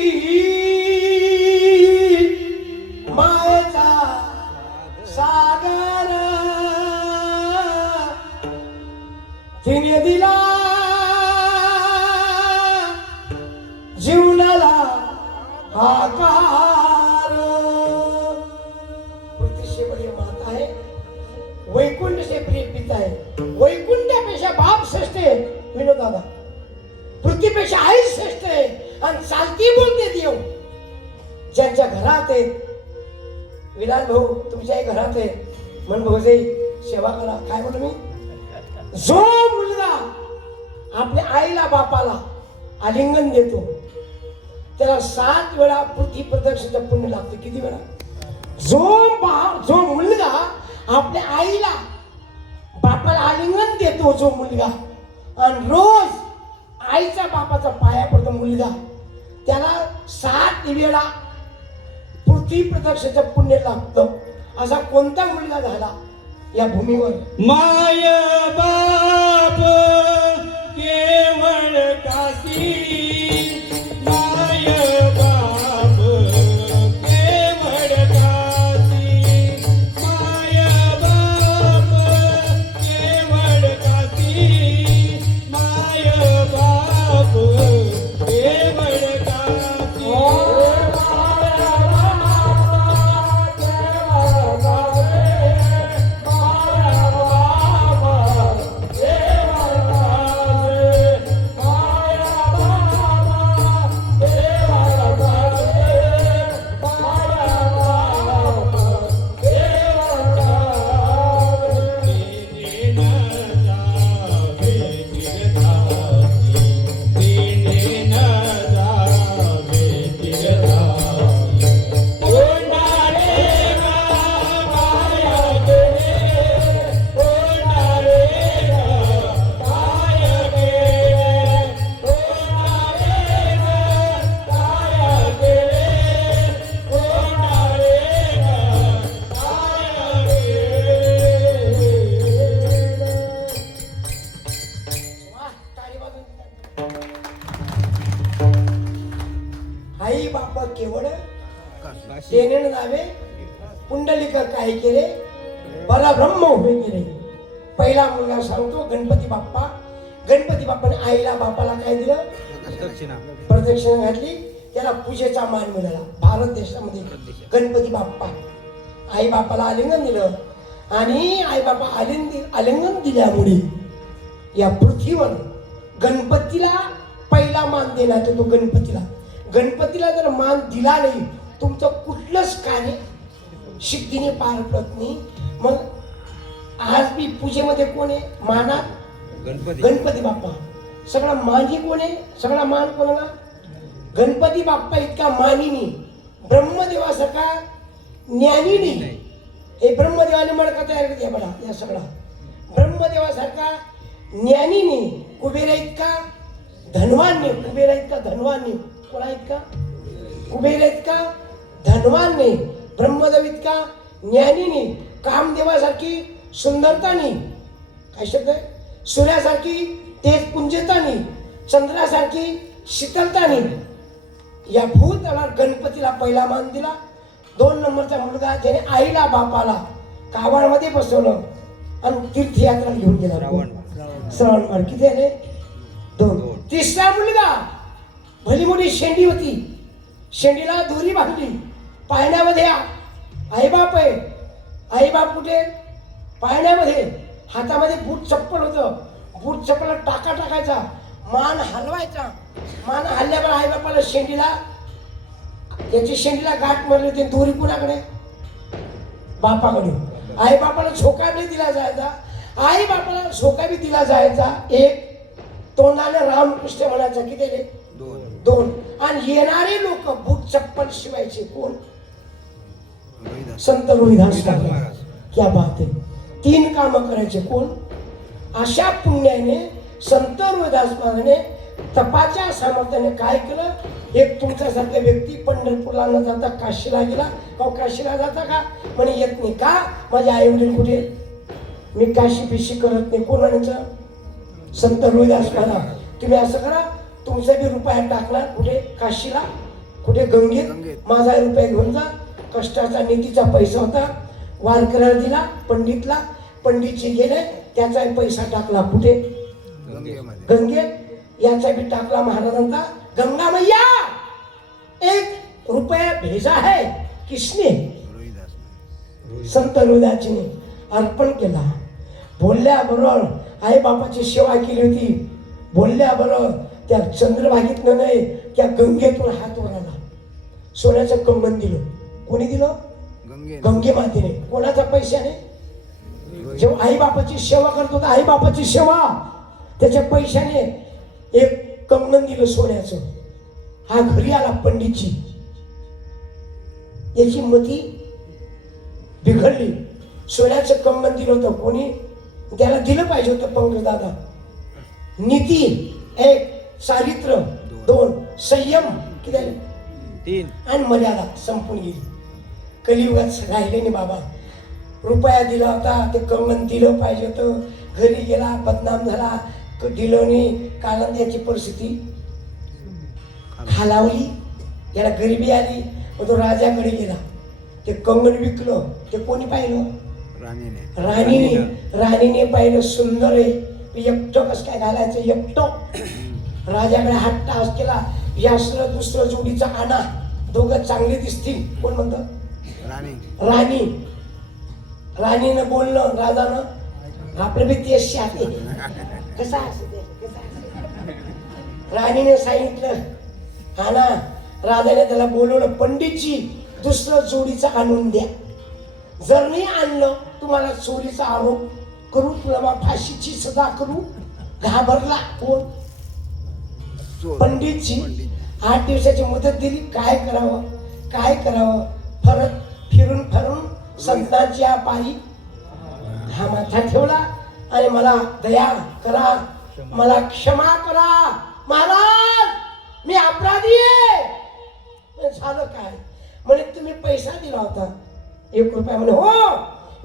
मायेचा सागर तिने दिला जीवनाला आकार पृथ्वी से बड़ी माता है वैकुंठ से प्रिय पिता है वैकुंठापेक्षा बाप श्रेष्ठ आहे विनोद दादा पृथ्वीपेक्षा आई श्रेष्ठ आहे आणि चालती बोलते देव ज्यांच्या घरात आहे विलास भाऊ तुमच्याही घरात आहे मन भाऊजी सेवा करा काय म्हणू मी जो मुलगा आपल्या आईला बापाला आलिंगन देतो त्याला 7 वेळा पृथ्वी प्रदक्षिणेचं पुण्य लागतं किती वेळा जो मुलगा आपल्या आईला बापाला आलिंगन देतो जो मुलगा आणि रोज आईच्या बापाचा पाया पडतो मुलगा त्याला 7 वेळा पृथ्वी प्रदक्षिणेचं पुण्य लागतं असा कोणता मुलगा झाला या भूमीवर माय बाप केवळ काशी माय बाप केवळ काशी माय बाप केवळ काशी माय बाप केवळ काशी आई बापा केवळ तेने नावे पुंडलिक काय केले परब्रह्म उभे केले पहिला मुलगा सांगतो गणपती बाप्पाने आईला बापाला काय दिलं प्रदक्षिणा घातली त्याला पूजेचा मान मिळाला भारत देशामध्ये गणपती बाप्पा आई बापाला आलिंगन दिलं आणि आई बापा आलिंगन दिल्यामुळे या पृथ्वीवर गणपतीला पहिला मान देण्यात येतो गणपतीला जर मान दिला नाही तुमचं कुठलंच कार्य सिद्धीने पार पडत नाही मग आज मी पूजेमध्ये कोण आहे मानात गणपती बाप्पा सगळा मानी कोण आहे सगळा मान कोणाला गणपती बाप्पा इतका मानिनी ब्रह्मदेवासारखा ज्ञानीनी हे ब्रह्मदेवाने मडका तयार केला बघा या सगळा ब्रह्मदेवासारखा ज्ञानीने कुबेरा इतका धनवान कोणा इतका कुबेरा इतका धनवान नाही ब्रह्मदेव इतका ज्ञानीने कामदेवासारखी सुंदरतानी काय शब्द आहे सूर्यासारखी तेज पुंजतानी चंद्रासारखी शीतलतानी या भूताला गणपतीला पहिला मान दिला 2 नंबरचा मुलगा ज्याने आईला बापाला कावडमध्ये बसवलं आणि तीर्थयात्रा घेऊन गेला श्रवणबाळ किती आले 2 तिसरा मुलगा भली मोठी शेंडी होती शेंडीला दोरी बांधली पाळण्यामध्ये आईबाप आहे आईबाप कुठे पाळण्यामध्ये हातामध्ये बूट चप्पल होतं बूट चप्पल टाकायचा मान हलवायचा मान हल्ल्यावर आईबापाला शेंडीला याची शेंडीला गाठ मारली होती दोरी कुणाकडे बापाकडे आई बापाला झोका बी दिला जायचा आई बापाला झोका बी दिला जायचा एक तोंडाने रामकृष्ण म्हणायचा किती रे 2 आणि येणारे लोक बूट चप्पल शिवायचे कोण संत रोहिदास महाराज क्या बात आहे 3 कामं करायचे कोण अशा पुण्याने संत रोहिदास महाराजांने तपाच्या सामर्थ्याने काय केलं एक तुमच्यासारख्या व्यक्ती पंढरपूरला न जाता काशीला गेला काशीला जाता का म्हणे येत नाही का माझे आई वडील कुठे मी काशी पिशी करत नाही कोण म्हणायचं संत रोहिदास महाराज तुम्ही असं करा तुमचा बी रुपया टाकला कुठे काशीला, कुठे गंगेत. माझा रुपया घेऊन जा. कष्टाचा नीतीचा पैसा होता, वारकऱ्याला दिला, पंडितला. पंडितजी गेले, त्याचा पैसा टाकला कुठे गंगेत. याचा बी टाकला महाराजांचा. गंगा मैया एक रुपया भेजा है किसने? संत रोहिदासजीने अर्पण केला. बोलल्याबरोबर आई बापाची सेवा केली होती. बोलल्याबरोबर त्या चंद्रभागेतनं नाही, त्या गंगेतून हात वर आला. सोन्याचं कंगन दिलं. कोणी दिलं? गंगे मातेने. कोणाच्या पैशाने? जेव्हा आई बापाची सेवा करत होता, आई बापाची सेवा, त्याच्या पैशाने एक कंगन दिलं सोन्याचं. हा घरी आला पंडितजी. याची मती बिघडली. सोन्याचं कंगन दिलं होतं कोणी? त्याला दिलं पाहिजे होतं पंकजदादा. नीती एक, चारित्र्य दोन, संयम किती आहे? 3. आणि मर्यादा संपून गेली. कलियुगात राहिले नाही बाबा. रुपया दिला होता, ते कंगन दिलं पाहिजे होतं. घरी गेला, बदनाम झाला, दिलं नाही. कालंद्याची परिस्थिती खालावली. याला गरिबी आली. मग तो राजाकडे गेला. ते कंगन विकलं. ते कोणी पाहिलं? राणीने पाहिलं. सुंदर आहे, एकटं कसं काय घालायचं? एकटं. राजाकडे हात टास केला. यासलं दुसरं जोडीचा आणा, दोघं चांगले दिसतील. कोण म्हणतं? राणी. राणीनं बोललं राजानं, आपलं बी तेच शाते कसा असते. राणीने सांगितलं आणा. राजाने त्याला बोलवलं, पंडितजी दुसरं जोडीचं आणून द्या. जर नाही आणलं तुम्हाला चोरीचा आरोप करू, तुला मग फाशीची सजा करू. घाबरला कोण? पंडितजी. 8 दिवसाची मुदत दिली. काय करावं काय करावं? परत फिरून संतांच्या पायी हा माथा ठेवला आणि मला दया करा, मला क्षमा करा महाराज, मी अपराधी आहे. झालं काय? म्हणे तुम्ही पैसा दिला होता 1 रुपया. म्हणे हो,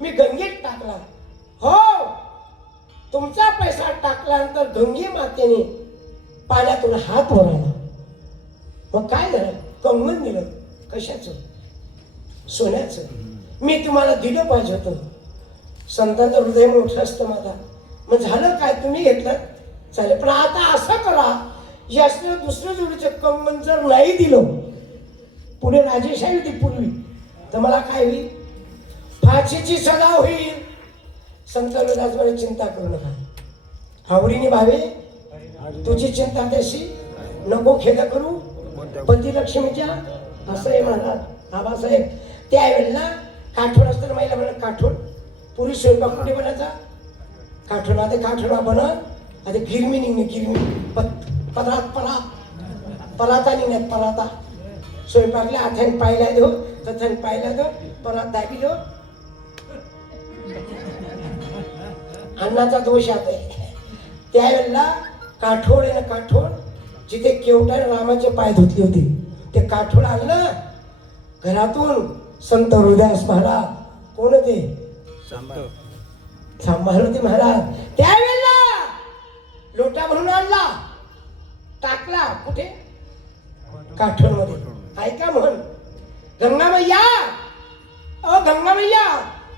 मी गंगेत टाकला. हो, तुमचा पैसा टाकल्यानंतर गंगे मातेने पाण्यातून हात वर आला. मग काय झालं? कंगन दिलं. कशाचं? सोन्याचं. मी तुम्हाला दिलं पाहिजे होतं. संतांचं हृदय मोठं असतं माझा. मग झालं काय? तुम्ही घेतलं चालेल, पण आता असं करा, यासनं दुसरं जोडीचं कंगन जर नाही दिलं, पुढे राजेशाही होती पूर्वी, तर मला काय होईल? फाशीची सजा होईल. संत रोहिदास म्हणे चिंता करू नका, आवडीने भावे तुझी चिंता तशी नको खेद करू पती लक्ष्मीच्या. असं आहे महाराज आबासाहेब. त्यावेळेला काठोड असताना महिला म्हणत काठोड. पुरुष स्वयंपाक कुठे बनायचा? काठोड. आता काठोडा बनत, आता गिरमी निघणे. गिरमी पराता निघण्यात. पराता स्वयंपाकले हाताने पाहिला दो, तथाने पाहिला दो, परात दाबी दो. अन्नाचा दोष आहे. त्यावेळेला काठोड आहे ना, काठोड जिथे केवटाने रामाचे पाय धुतले होते, ते काठोड आणलं घरातून. संत रोहिदास महाराज कोण होते? सांभाळ होते महाराज. त्यावेळेला लोटा भरून आणला, टाकला कुठे? काठोड मध्ये. ऐका म्हण, गंगा मैया, ओ गंगा मैया,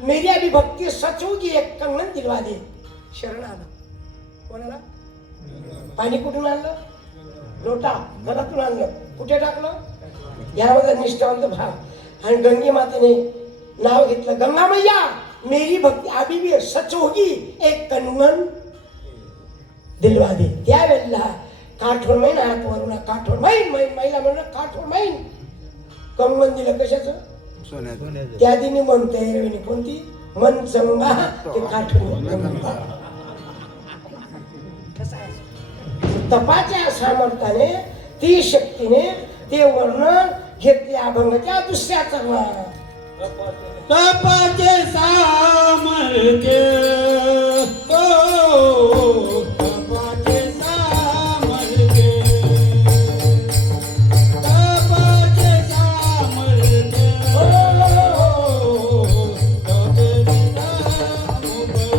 मेरी अभी भक्ति सच होगी, एक कंगन दिलवा दे. शरण आला. कोणाला? पाणी कुठून आणलं? लोटा घरातून आणलं. कुठे टाकलं? यामध्ये निष्ठावंत भाव. आणि गंगे मातेने नाव घेतलं, गंगा मैया मेरी भक्ती अभी भी सच होगी, एक कंगन दिलवा दे. त्यावेळेला काठोड मैन हात वरून, काठोड मैन महिला म्हणलं काठोड मैन कंगन दिलं. कशाचं? त्या दिनी मन तयारी. कोणती? मन चंगा ते काठोड. तपाच्या सामर्थ्याने, ती शक्तीने ते वर्णन घेतले अभंगाच्या दुसऱ्या चरणात. तपाचे सामर्थ्य, ओ तपाचे सामर्थ्य, तपाचे सामर्थ्य, ओ तपाचे सामर्थ्य.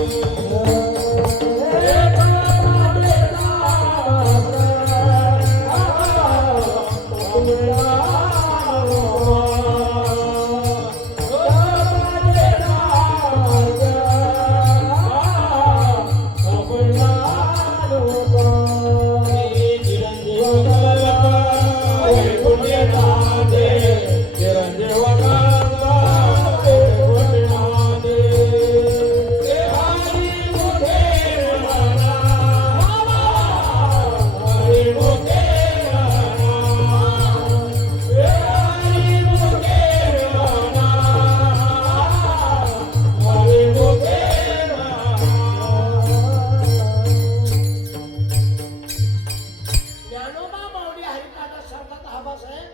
ज्ञानोबा माऊली हरिपाठा सांगतात आबासाहेब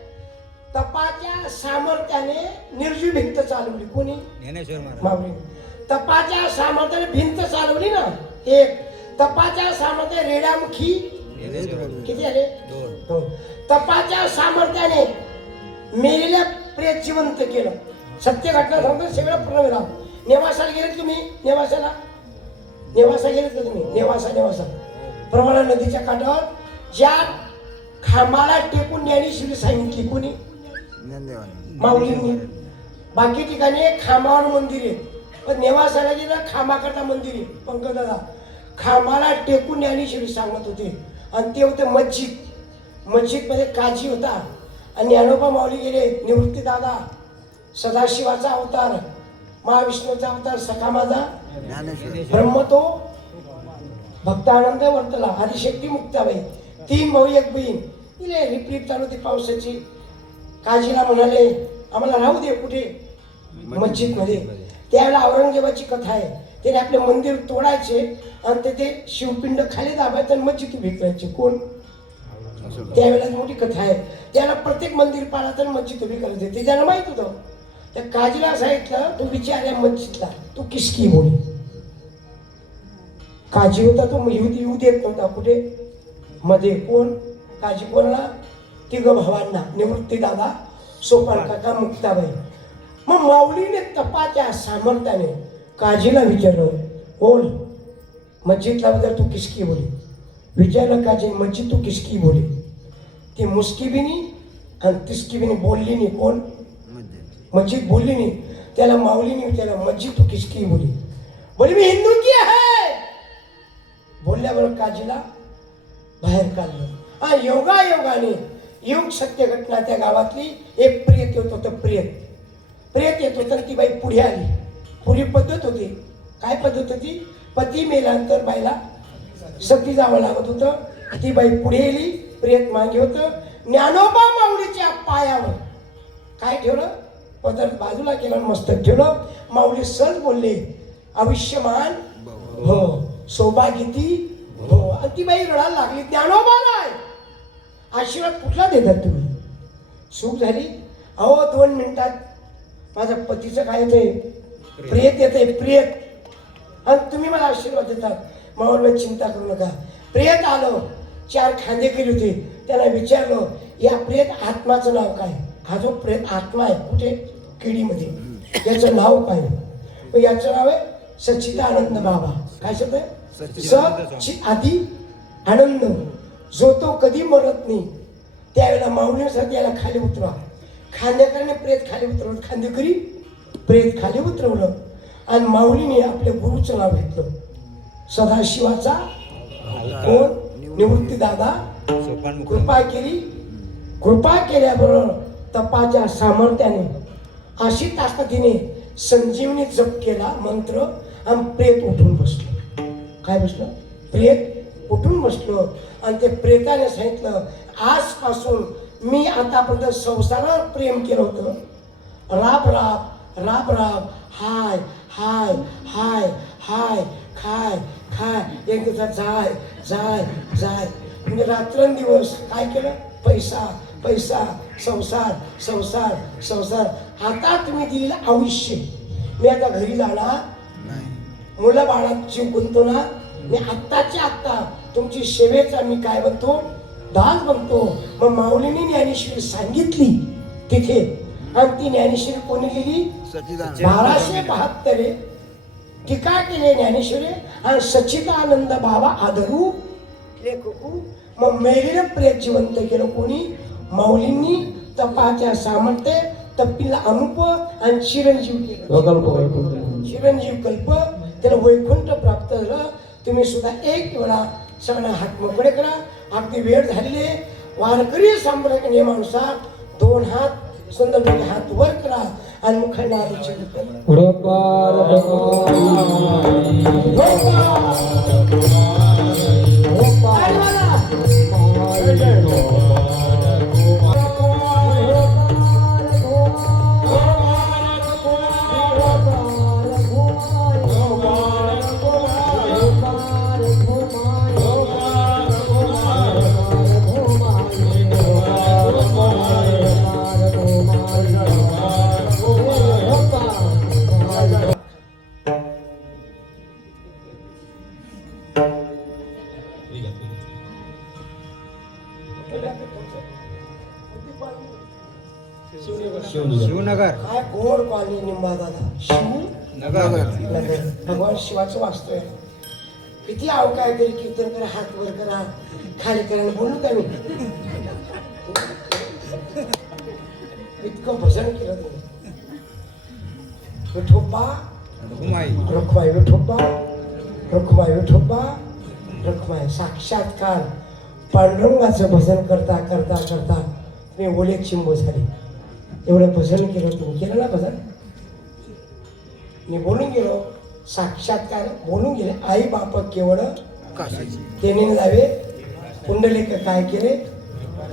तपाच्या सामर्थ्याने निर्जीव भिंत चालवली. कोणी? ज्ञानेश्वर महाराज. माऊली. तपाच्या सामर्थ्याने भिंत चालवली ना. एक तपाच्या सामर्थ्याने रेडामुखी ज्ञानेश्वर महाराज. किती आले? 2. तपाच्या सामर्थ्याने मेलेल्या प्रेत जिवंत केलं. सत्य घटना सांगतो. सगळं पूर्णविराम. नेवासाला गेलेत तुम्ही? नेवासा गेलेत का तुम्ही? नेवासा प्रवरा नदीच्या काठावर ज्या खांबाला टेकून ज्ञानेश्वरी सांगितली. कोणी? माऊलींनी. बाकी ठिकाणी खांबावर मंदिर आहे, पण नेवासाला गेलं खांबाकरता मंदिर आहे. पंकजदादा खांबाला टेकून ज्ञानेश्वरी सांगत होते. आणि ते होते मस्जिदमध्ये काजी होता. आणि ज्ञानोबा माऊली गेले. निवृत्ती दादा सदाशिवाचा अवतार, महाविष्णूचा अवतार, सखा माझा ब्रह्म तो भक्तानंद वर्तला. आदिशक्ती मुक्ताबाई 3 भाऊ 1 बहीण. तिने रिपरिप चालू होती पावसाची. काजीला म्हणाले आम्हाला राहू दे. कुठे? मस्जिदमध्ये. त्यावेळेला औरंगजेबाची कथा आहे. त्याने आपले मंदिर तोडायचे आणि ते शिवपिंड खाली दाबायचे आणि मस्जिद उभी करायची. कोण? त्यावेळेला मोठी कथा आहे. त्याला प्रत्येक मंदिर पाडायचं आणि मस्जिद उभी करायची. ते त्याला माहित होतं. त्या काजीला सांगितलं तू विचार मस्जिदला तू किसकी बोली. काजी होता तो येऊ देत नव्हता. कुठे? मध्ये. कोण? काजी कोणाला? 3 भावांना. निवृत्ती दादा, सोपान काका, मुक्ताबाई. मग माऊलीने तपाच्या सामर्थ्याने काजीला विचारलं बोल मस्जिदला बद्दल तू किसकी बोली. विचारलं काजी मस्जिद तू किसकी बोली. ती मुस्की बी नाही आणि तिसकी बी नाही, बोलली नाही. कोण? मस्जिद बोलली नाही. त्याला माऊलीने विचारलं मस्जिद तू किसकी बोली. बोली मी हिंदू की आहे. बोलल्याबरोबर काजीला बाहेर काढलं. हा योगाने योग सत्य घटना. त्या गावातली एक प्रेत येत होतं. प्रेत येत होतं. ती बाई पुढे आली. पूर्वी पद्धत होती. काय पद्धत होती? पती मेल्यानंतर बाईला सती जावं लागत होतं. ती बाई पुढे गेली. प्रेत मागे होतं. ज्ञानोबा माऊलीच्या पायावर काय ठेवलं? पदर बाजूला केलं, मस्तक ठेवलं. माऊली सहज बोलले आयुष्यमान हो, सौभाग्यती हो. आणि ती बाई रडायला लागली. ज्ञानोबा नाही आशीर्वाद कुठला देतात तुम्ही? सुख झाली. अहो 2 मिनिटात माझ्या पतीचं काय येतंय? प्रेत येतंय. प्रेत. आणि तुम्ही मला आशीर्वाद देतात. माऊलीला चिंता करू नका. प्रेत आलं. 4 खांदे केले होते. त्याला विचारलं या प्रेत आत्माचं नाव काय? हा जो प्रेत आत्मा आहे कुठे? किडीमध्ये. याचं नाव काय? याचं नाव आहे सच्चिदानंद बाबा. काय शब्द आहे? सच्चित आदी आनंद. जो तो कधी मरत नाही. त्यावेळेला माऊलीसाठी याला खाली उतरवा. खांदेकराने प्रेत खाली उतरवलं. खांदेकरी प्रेत खाली उतरवलं. आणि माऊलीने आपल्या गुरुचं नाव घेतलं. सदाशिवाचा कोण? निवृत्ती दादा. कृपा केली. कृपा केल्याबरोबर तपाच्या सामर्थ्याने अशी ताकदीने संजीवनी जप केला मंत्र. आणि प्रेत उठून बसलं. काय बसलं? प्रेत उठून बसलं. आणि ते प्रेताने सांगितलं आजपासून मी आतापर्यंत संसारावर प्रेम केलं होतं. राब राब राब राब हाय हाय हाय हाय खाय खाय एक दिवसात जाय जाय जाय. म्हणजे रात्रंदिवस काय केलं? पैसा पैसा संसार संसार संसार. आता तुम्ही दिलेलं आयुष्य मी आता घरी जाणार. मुलं बाळात जीव गुंतवणार. मी आत्ताच्या आत्ता तुमची सेवेचा मी काय बनतो? दास बनतो. मग माऊलीने ज्ञानेश्वरी सांगितली तिथे. आणि ती ज्ञानेश्वरी कोणी लिहिली? 1272 टीका केली ज्ञानेश्वरी. आणि सच्चिदानंद बाबा आदरू लेखकू. मग मेलेलं प्रेत जिवंत केलं कोणी? माऊलींनी तपाच्या सामर्थ्य तप्पीला अनुप आणि चिरंजीव केलं. चिरंजीव कल्प त्याला वैकुंठ प्राप्त झालं. तुम्ही सुद्धा एक वेळा सगळ्यांना हात मोकळे करा. अगदी वेळ झालेले वारकरी संप्रदाय नियमानुसार 2 हात सुंदर हात वर करा आणि मुखाने आरती शिवनगर काय गोड कॉलनी निंबा दादा शिव नगर नगर भगवान शिवाचं वास्तव आहे. किती अवकाय तरी कीर्तन करा हात वर करा खाली करा बोलू का मी इतकं भजन केलं तुम्ही. विठोबा रखुमाई विठोबा रखुमाई विठोबा रखुमाई साक्षात्कार पांडुरंगाचं भजन करता करता करता तुम्ही ओले चिंबो झाले. एवढं भजन केलं तुम्ही केलं ना भजन. मी बोलून गेलो साक्षात्कार बोलून गेले. आई बाप केवळ तेने जावे पुंडलिक काय केले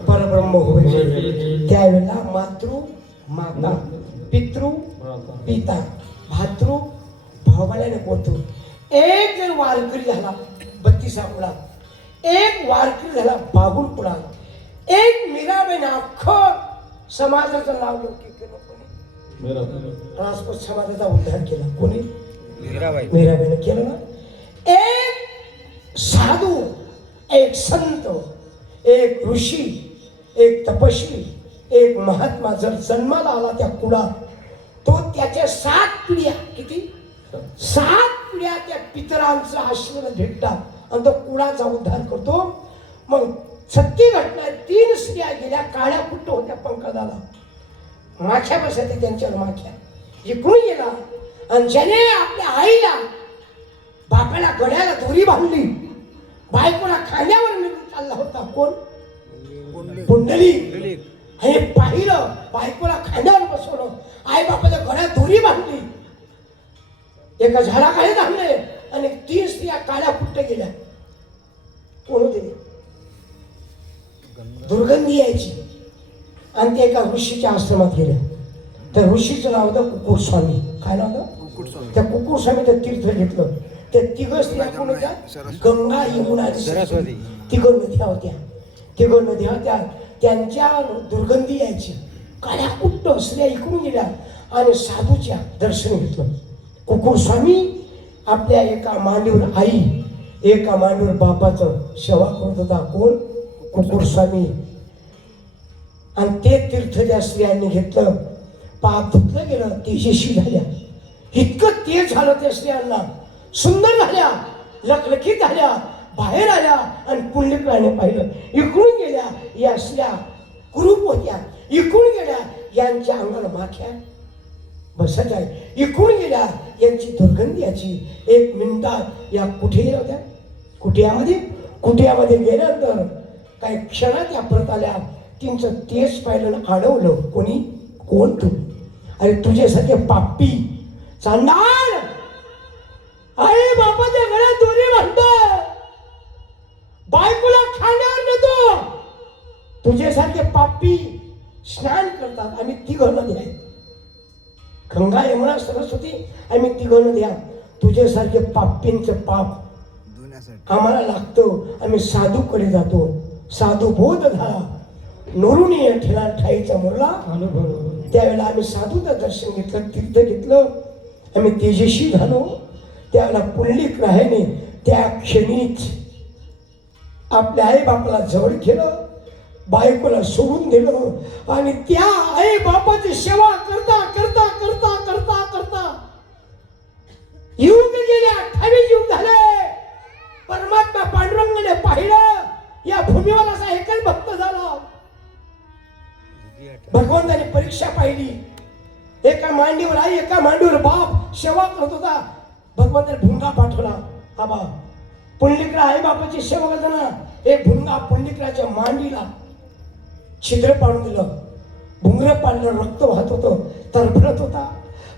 परब्रह्म होय. त्यावेळेला मातृ माता पितृ पिता भातृ भावाने पोतू. एक जर वारकरी झाला 32 कुळा, एक वारकरी झाला 52 कुळा, एक मीराबाईने अख्खं समाजाचं नाव लौकिक केलं. कोणी राजपूत समाजाचा उद्धार केला. कोणी मीराबाईने केलं ना. एक साधू, एक संत, एक ऋषी, एक तपस्वी, एक महात्मा जर जन्माला आला त्या कुळात तो त्याच्या 7 पिढ्या किती 7 पिढ्या त्या पितरांचा आशीर्वाद भेटतात आणि तो कुळाचा उद्धार करतो. मग सत्य घटना 3 स्त्रिया गेल्या काळ्या कुट्ट होत्या पंकजाला माख्या बसायच्या त्यांच्यावर माख्या इकडून गेला आणि ज्याने आपल्या आईला बापाला गळ्याला दोरी बांधली बायकोला खांद्यावर मिळून चालला होता कोण पुंडली. हे पाहिलं बायकोला खांद्यावर बसवलं आई बापाच्या गळ्यात दोरी बांधली एका झाडाखाली थांबले आणि 3 स्त्रिया काळ्या कुट्ट गेल्या. कोण होते दुर्गंधी यायची आणि ते एका ऋषीच्या आश्रमात गेल्या. त्या ऋषीचं नाव होतं कुकुर स्वामी. काय नाव होतं त्या कुकुर स्वामीचं तीर्थ घेतलं. त्या 3 स्त्रिया कोण होत्या गंगा यमुना आणि सरस्वती 3 नद्या होत्या. 3 नद्या होत्या त्यांच्या दुर्गंधी यायची काळ्या कुट्ट स्त्रिया इकडून गेल्या आणि साधूच्या दर्शन घेतलं. कुकुर स्वामी आपल्या एका मांडीवर आई एका मांडीवर बापाचं सेवा करत होता. कोण कुकुर स्वामी. आणि ते तीर्थ त्या स्त्रियांनी घेतलं. पाप धुतलं गेलं तेजस्वी झाल्या. इतकं तेज झालं त्या स्त्रियांना सुंदर झाल्या लखलखीत झाल्या बाहेर आल्या आणि पुंडलिकाने पाहिलं इकडून गेल्या या स्त्रिया कुरूप होत्या. इकडून गेल्या यांच्या अंगाला माख्या बसत आहे. इकडून गेल्या यांची दुर्गंधी याची. 1 मिनिटात या कुठे होत्या कुठ्यामध्ये गेल्यानंतर काही क्षणात या परत आल्या. तिचं तेज पाहिलं अडवलं. कोणी कोण तू अरे तुझ्यासारखे पापी चांडाळ आई बापाच्या गळ्यात दोरी बांधतो बायकोला खाण्यावर नेतो. तुझ्यासारखे पापी स्नान करतात. आम्ही 3 नदी आहे गंगा यमुना सरस्वती आम्ही 3 नद्या. तुझ्यासारखे पापींचं पाप आम्हाला लागतं. आम्ही साधूकडे जातो. साधू बोध झाला नोरुनी ठेला ठाईचा मुरला अनुभव. त्यावेळेला आम्ही साधूचं दर्शन घेतलं तीर्थ घेतलं आम्ही तेजस्वी झालो. त्यावेळेला पुंडलिक राहायने त्या क्षणीच आपल्या आई बापाला जवळ केलं बायकोला सोडून दिलं आणि त्या आई बापाची सेवा करता करता करता करता करता युग गेले 28 युग झाले. परमात्मा पांडुरंगाने पाहिलं या भूमीवर असा एकच भक्त झाला भगवंताने परीक्षा पाहिली. एका मांडीवर आई, एका मांडीवर बाप सेवा करत होता. भगवंताने भुंगा पाठवला. आबा पुंडलिकला आई बापाची सेवा करताना हे भुंगा पुंडलिकराच्या मांडीला छिद्र पाडून दिलं. भुंगर पाडलं, रक्त वाहत होतं, तरफडत होता.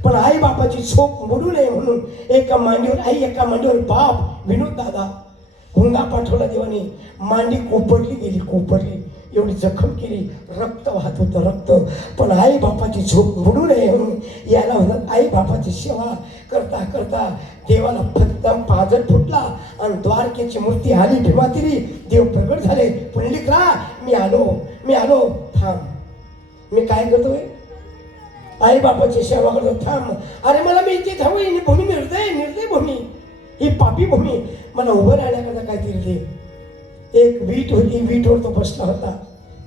पण आई बापाची झोप मोडू नये म्हणून एका मांडीवर आई, एका मांडीवर बाप. विनोद दादा भुंगा पाठवला देवाने. मांडी कोपरली गेली, कोपरली, एवढी जखम केली, रक्त वाहत होतं, रक्त. पण आई बापाची झोप मोडू नये म्हणून याला म्हणत आई बापाची सेवा करता करता देवाला फक्त पाजर फुटला आणि द्वारकेची मूर्ती आली भीमातिरी. देव प्रगट झाले. पुंडलिकरा मी आलो, थांब. मी काय करतोय? आई बापाची सेवा करतो, थांब. अरे मला मी इथे थांबू, ही भूमी निर्दय भूमी, ही पापी भूमी. मला उभं राहण्याकरता काहीतरी दे. एक वीट होती, वीटवर तो बसला होता.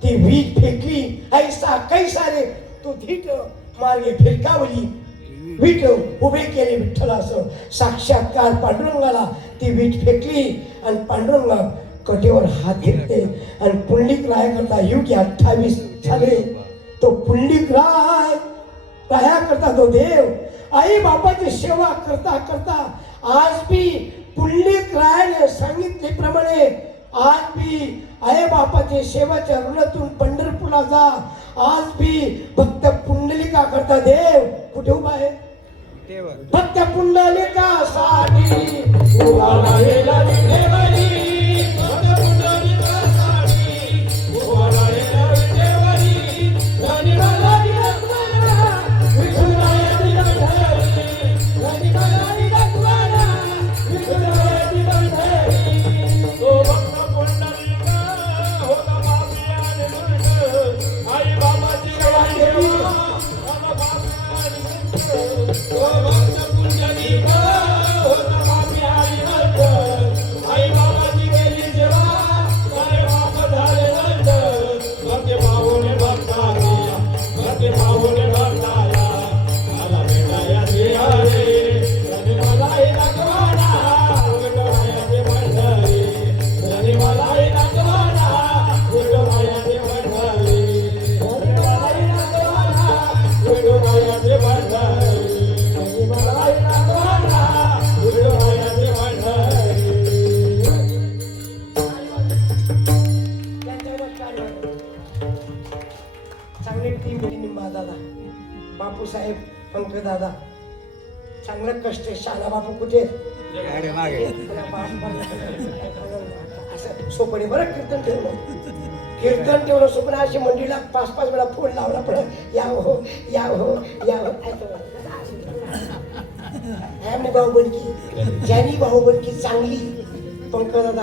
ती वीट फेकली. ऐसा कैसा रे तो धीट मार्गे फिरकावली. वीट उभे केले विठ्ठलासं. साक्षात्कार पांडुरंगाला. ती वीट फेकली आणि पांडुरंगा कटेवर हात घेतले आणि पुंडलिक राय करता युग 28 झाले. तो पुंडलिक राय राया करता तो देव आई बापाची सेवा करता करता आज भी पुंडलिक रायाने सांगितल्याप्रमाणे आज भी आई बापाची सेवाच्या ऋणातून पंढरपूरला जा. आज भी भक्त पुंडलिका करता देव कुठे उभा आहे? भक्त पुंडलिकासाठी उभा राहिला विठेवरी. भक्त पुंडलिकासाठी उभा राहिला विठेवरी. धन्यवाद विठुरायाची पंढरी, धन्यवाद विठुरायाची पंढरी. तो भक्त पुंडलिका होता बापी आणि म्हणत आई बाबाची सेवा केली. तो भक्त पुंडलिका होता बापी आणि म्हणत आई बाबाची केली सेवा. काय बाप झाले नंतर भक्ती पाहुणे भक्ताला, भक्ती पाहुणे भक्ताला मला भेटाया देवारे. धनी मलाही दाखवाना विठुरायाची पंढरी, धनी मलाही दाखवाना विठुरायाची पंढरी, धनी मलाही दाखवाना विठुरायाची पंढरी, धनी मलाही दाखवाना विठुरायाची पंढरी. चांगली टीम होती. निंबा दादा, बापूसाहेब, पंकज दादा, चांगलं कष्ट. शाला बापू कुठे? असं सोपणे बरं कीर्तन ठेवलं सोपणे. अशी मंडळीला 5-5 वेळा फोन लावला. पण या हो या हो या हो. ज्यांनी भाऊबंदकी चांगली पंकज दादा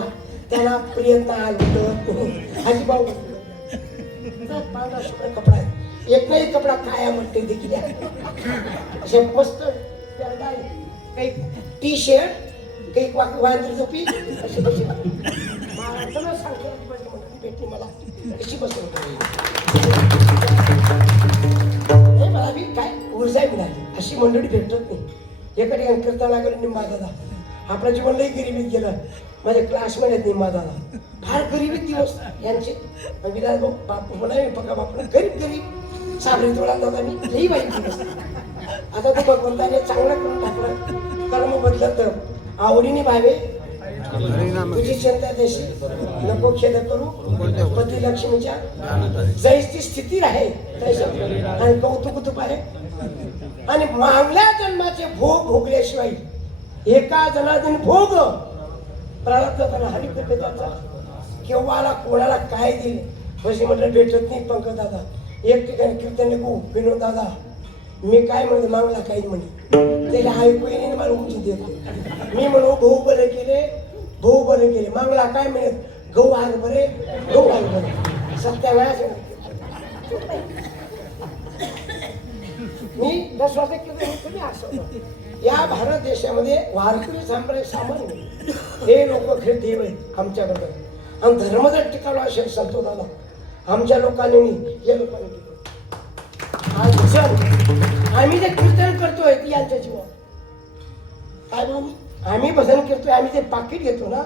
त्यांना प्रयत्न आलं हाजी भाऊ पांढरा शुभ्र कपडा आहे. एक नाही कपडा काया म्हणते देखील असे मस्त काही टी शर्ट, काही वांद्री झोपी अशी बसली. सांगतो भेटली मला कशी बसली. मला बी काय ऊर्जा मिळाली. अशी मंडळी भेटत नाही. एका ठिकाणी कीर्तन लागलं निंबा दादा. आपलं जीवन लई गरिबीत गेलं. माझे क्लासमेट आहेत निंबा दादा. फार गरिबीत दिवस यांचे. विलास भाऊ बापू म्हणा बघा बापू गरीब साबरी तोडा दादा मी लई वाईट दिवस. आता तो भगवंताने चांगलं करून टाकलं. कर्म बदलत तर आवडीने भावे तुझी चिंता देशी नको खेद करू. पती लक्ष्मीच्या जैसी स्थिती राहे आणि कौतुक तुप आहे. आणि मागल्या जन्माचे भोग भोगल्याशिवाय एका जनार्दन भोग प्रारब्ध हरी कृपेचा केव्हाला कोणाला काय दिले म्हणजे म्हटलं भेटत नाही. पंकज दादा एक ठिकाणी कीर्तन लिहू. विनोद दादा मी काय म्हणते मागला काही म्हणे त्याला ऐकू नाही मला उंची देतो. मी म्हणू भाऊ बरे केले, भाऊ बरे केले. मागला काय म्हणत गहू आर बरे, गहू आर बरे. सत्या वेळाच मी 10 वर्ष केलं तुम्ही असं. या भारत देशामध्ये वारकरी संप्रदाय सामान्य हे लोक खरे देव आहेत आमच्याबद्दल. आणि धर्म जर टिकावला असेल संतोषाला आमच्या लोकांनी या लोकांनी आम्ही जे कीर्तन करतोय ती यांच्या जीवन काय म्हणून आम्ही भजन करतोय. आम्ही जे पाकिट घेतो ना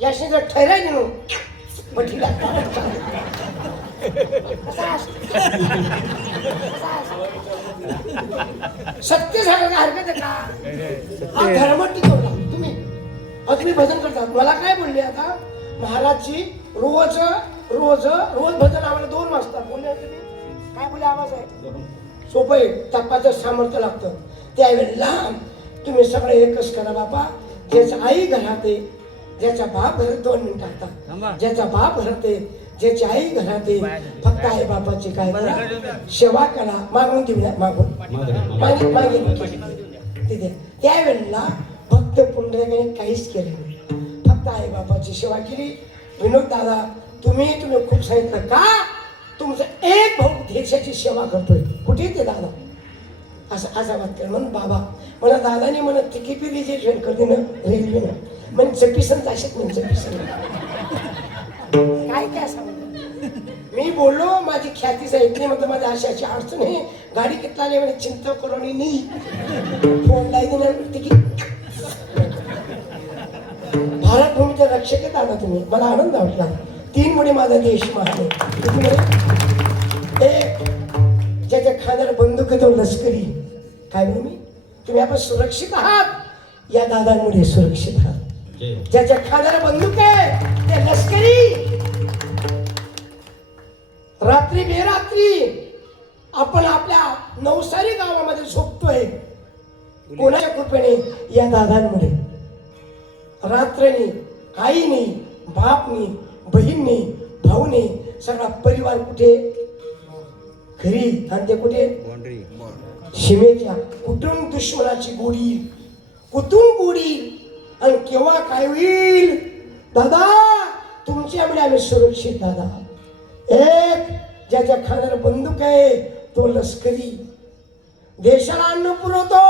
याशी जर ठराय गेलो पठीला कसा असतो? सत्य सांगायला हरकत आहे का? हा धर्म टिकवला तुम्ही. तुम्ही भजन करतात. मला काय बोलले आता महाराजची रोज रोज रोज भजन आम्हाला 2 वाजता बोलले तुम्ही. काय बोले आवाज आहे सोपं आहे. तपाचं सामर्थ्य लागतं. त्यावेळेला तुम्ही सगळे एकच करा बाबा. ज्याच्या आई घरात आहे, ज्याचा बाप घरात 2 मिनिटं आता ज्याचा बाप घरात आहे, ज्याची आई घरात आहे, फक्त आई बापाची काय करा सेवा करा. मागून देऊया मागून मागितलं तिथे. त्यावेळेला भक्त पुंडलिकाने काहीच केलं नाही. फक्त आई बापाची सेवा केली. विनोद दादा तुम्ही खूप सांगितलं का तुमचा एक भाऊ देशाची सेवा करतोय. कुठे ते दादा असं असा बात कर म्हणून बाबा मला दादाने म्हणत तिकीट बी रिजर्वेशन करते ना रेल्वेनं म्हणजे चपीसन जाशीत म्हणजे चपीसन काय सांगू मी बोललो. माझी ख्यातीचा ऐकली म्हटलं माझ्या अशाची अडचण आहे. गाडी कितला आली म्हणजे चिंता करून नाही फोन लाईन तिकीट. भारत भूमीचे रक्षक आहे दादा तुम्ही. मला आनंद वाटला. 3 मुळे माझा देश महान एक ज्याच्या खांद्याला बंदूक आहे तो लष्करी. काय म्हणू मी तुम्ही आपण सुरक्षित आहात या दादांमुळे सुरक्षित आहात. ज्याच्या खांद्याला बंदूक आहे ते लष्करी. रात्री बेरात्री आपण आपल्या नवसारी गावामध्ये झोपतोय कोणाच्या कृपेने या दादांमुळे. रात्रनी आईनी बापनी बहीणनी भाऊनी सगळा परिवार कुठे घरी आणि ते कुठे सीमेच्या. कुठून दुश्मनाची गोडी कुठून गोडी आणि केव्हा काय होईल दादा तुमच्यामुळे आम्ही सुरक्षित. दादा एक ज्याच्या खांद्यावर बंदूक आहे तो लष्करी. देशाला अन्न पुरवतो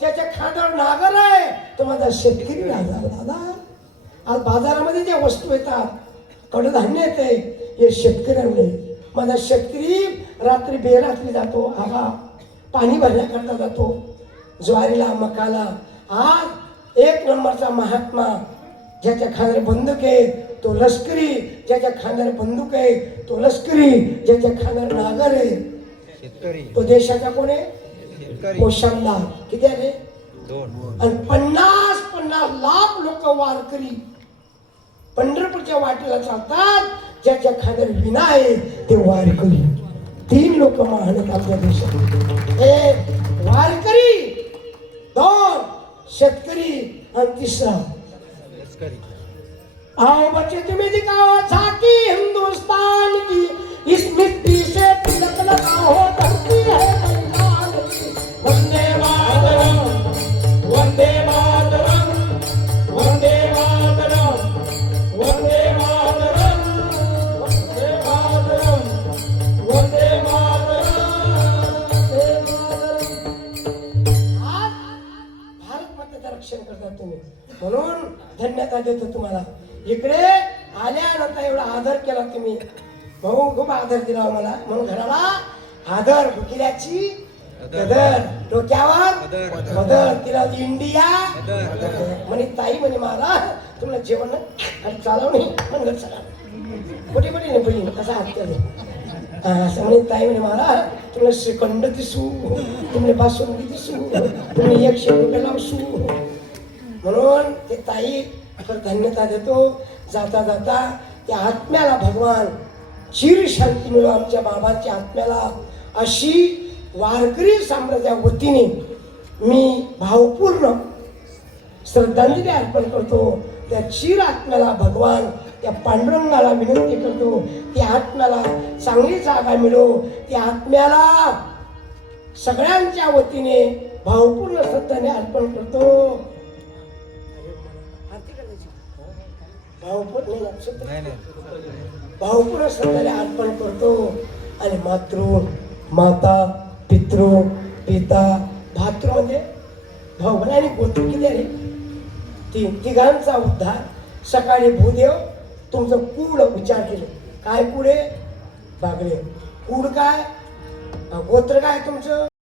ज्याच्या खांद्यावर नागर आहे तो माझा शेतकरी राजा. दादा आज बाजारामध्ये ज्या वस्तू येतात कडधान्य येते हे शेतकऱ्यांमुळे. माझा शेतकरी रात्री बेरात्री जातो आबा पाणी भरण्याकरता जातो ज्वारीला मकाला. आज 1 नंबरचा महात्मा ज्याच्या खांद्यावर बंदूक आहे तो लष्करी. ज्याच्या खांद्यावर बंदूक आहे तो लष्करी. ज्याच्या खांद्यावर नागर आहे तो देशाचा कोण आहे कोशांना. किती आहे 2 आणि 50 लाख लोक वारकरी पंढरपूरच्या वाटेला चालतात. ज्याच्या खांद्यावर विना आहे ते वारकरी. 3 लोक महान आहेत आपल्या देशात. 1 वारकरी 2 शेतकरी आणि 3रा आओ बच्चे तुम्हें दिखाओ झांकी हिंदुस्तान की. इस मिट्टी से तिलक लगाओ धरती है बंगाल की. वंदे मातरम वंदे मातरम वंदे मातरम वंदे मातरम वंदे मातरम वंदे मातरम. आज भारत मातेचं रक्षण करतात तुम्ही म्हणून धन्यता देतो तुम्हाला. इकडे आल्यानंतर एवढा आदर केला तुम्ही. भाऊ खूप आदर दिला मला म्हणून घराला आदर. भुकिल्याची गदर डोक्यावर बदर तिला इंडिया म्हणे ताई म्हणे महाराज तुम्हाला जेवण आणि चालव नाही पण घर चला कुठे कुठे नाही बहीण कसा हात केले असं म्हणे ताई म्हणे महाराज तुम्हाला श्रीखंड दिसू तुम्हाला बासुंदी दिसू तुम्ही 100 रुपये लावसू. म्हणून ते ताई धन्यता देतो. जाता जाता त्या आत्म्याला भगवान चिर शांती मिळो आमच्या बाबांच्या आत्म्याला अशी वारकरी साम्राज्या वतीने मी भावपूर्ण श्रद्धांजली अर्पण करतो. त्या चिर आत्म्याला भगवान त्या पांडुरंगाला विनंती करतो त्या आत्म्याला चांगली जागा मिळो. त्या आत्म्याला सगळ्यांच्या वतीने भावपूर्ण श्रद्धाने अर्पण करतो. भावपूर्ण श्रद्धाने अर्पण करतो. आणि माता पितृ पिता भातृ म्हणजे भाऊ आणि गोत्र किती आहे 3 उद्धार. सकाळी भूदेव तुमचं कूड विचार केलं काय कुडे बागडे कूड काय गोत्र काय तुमचं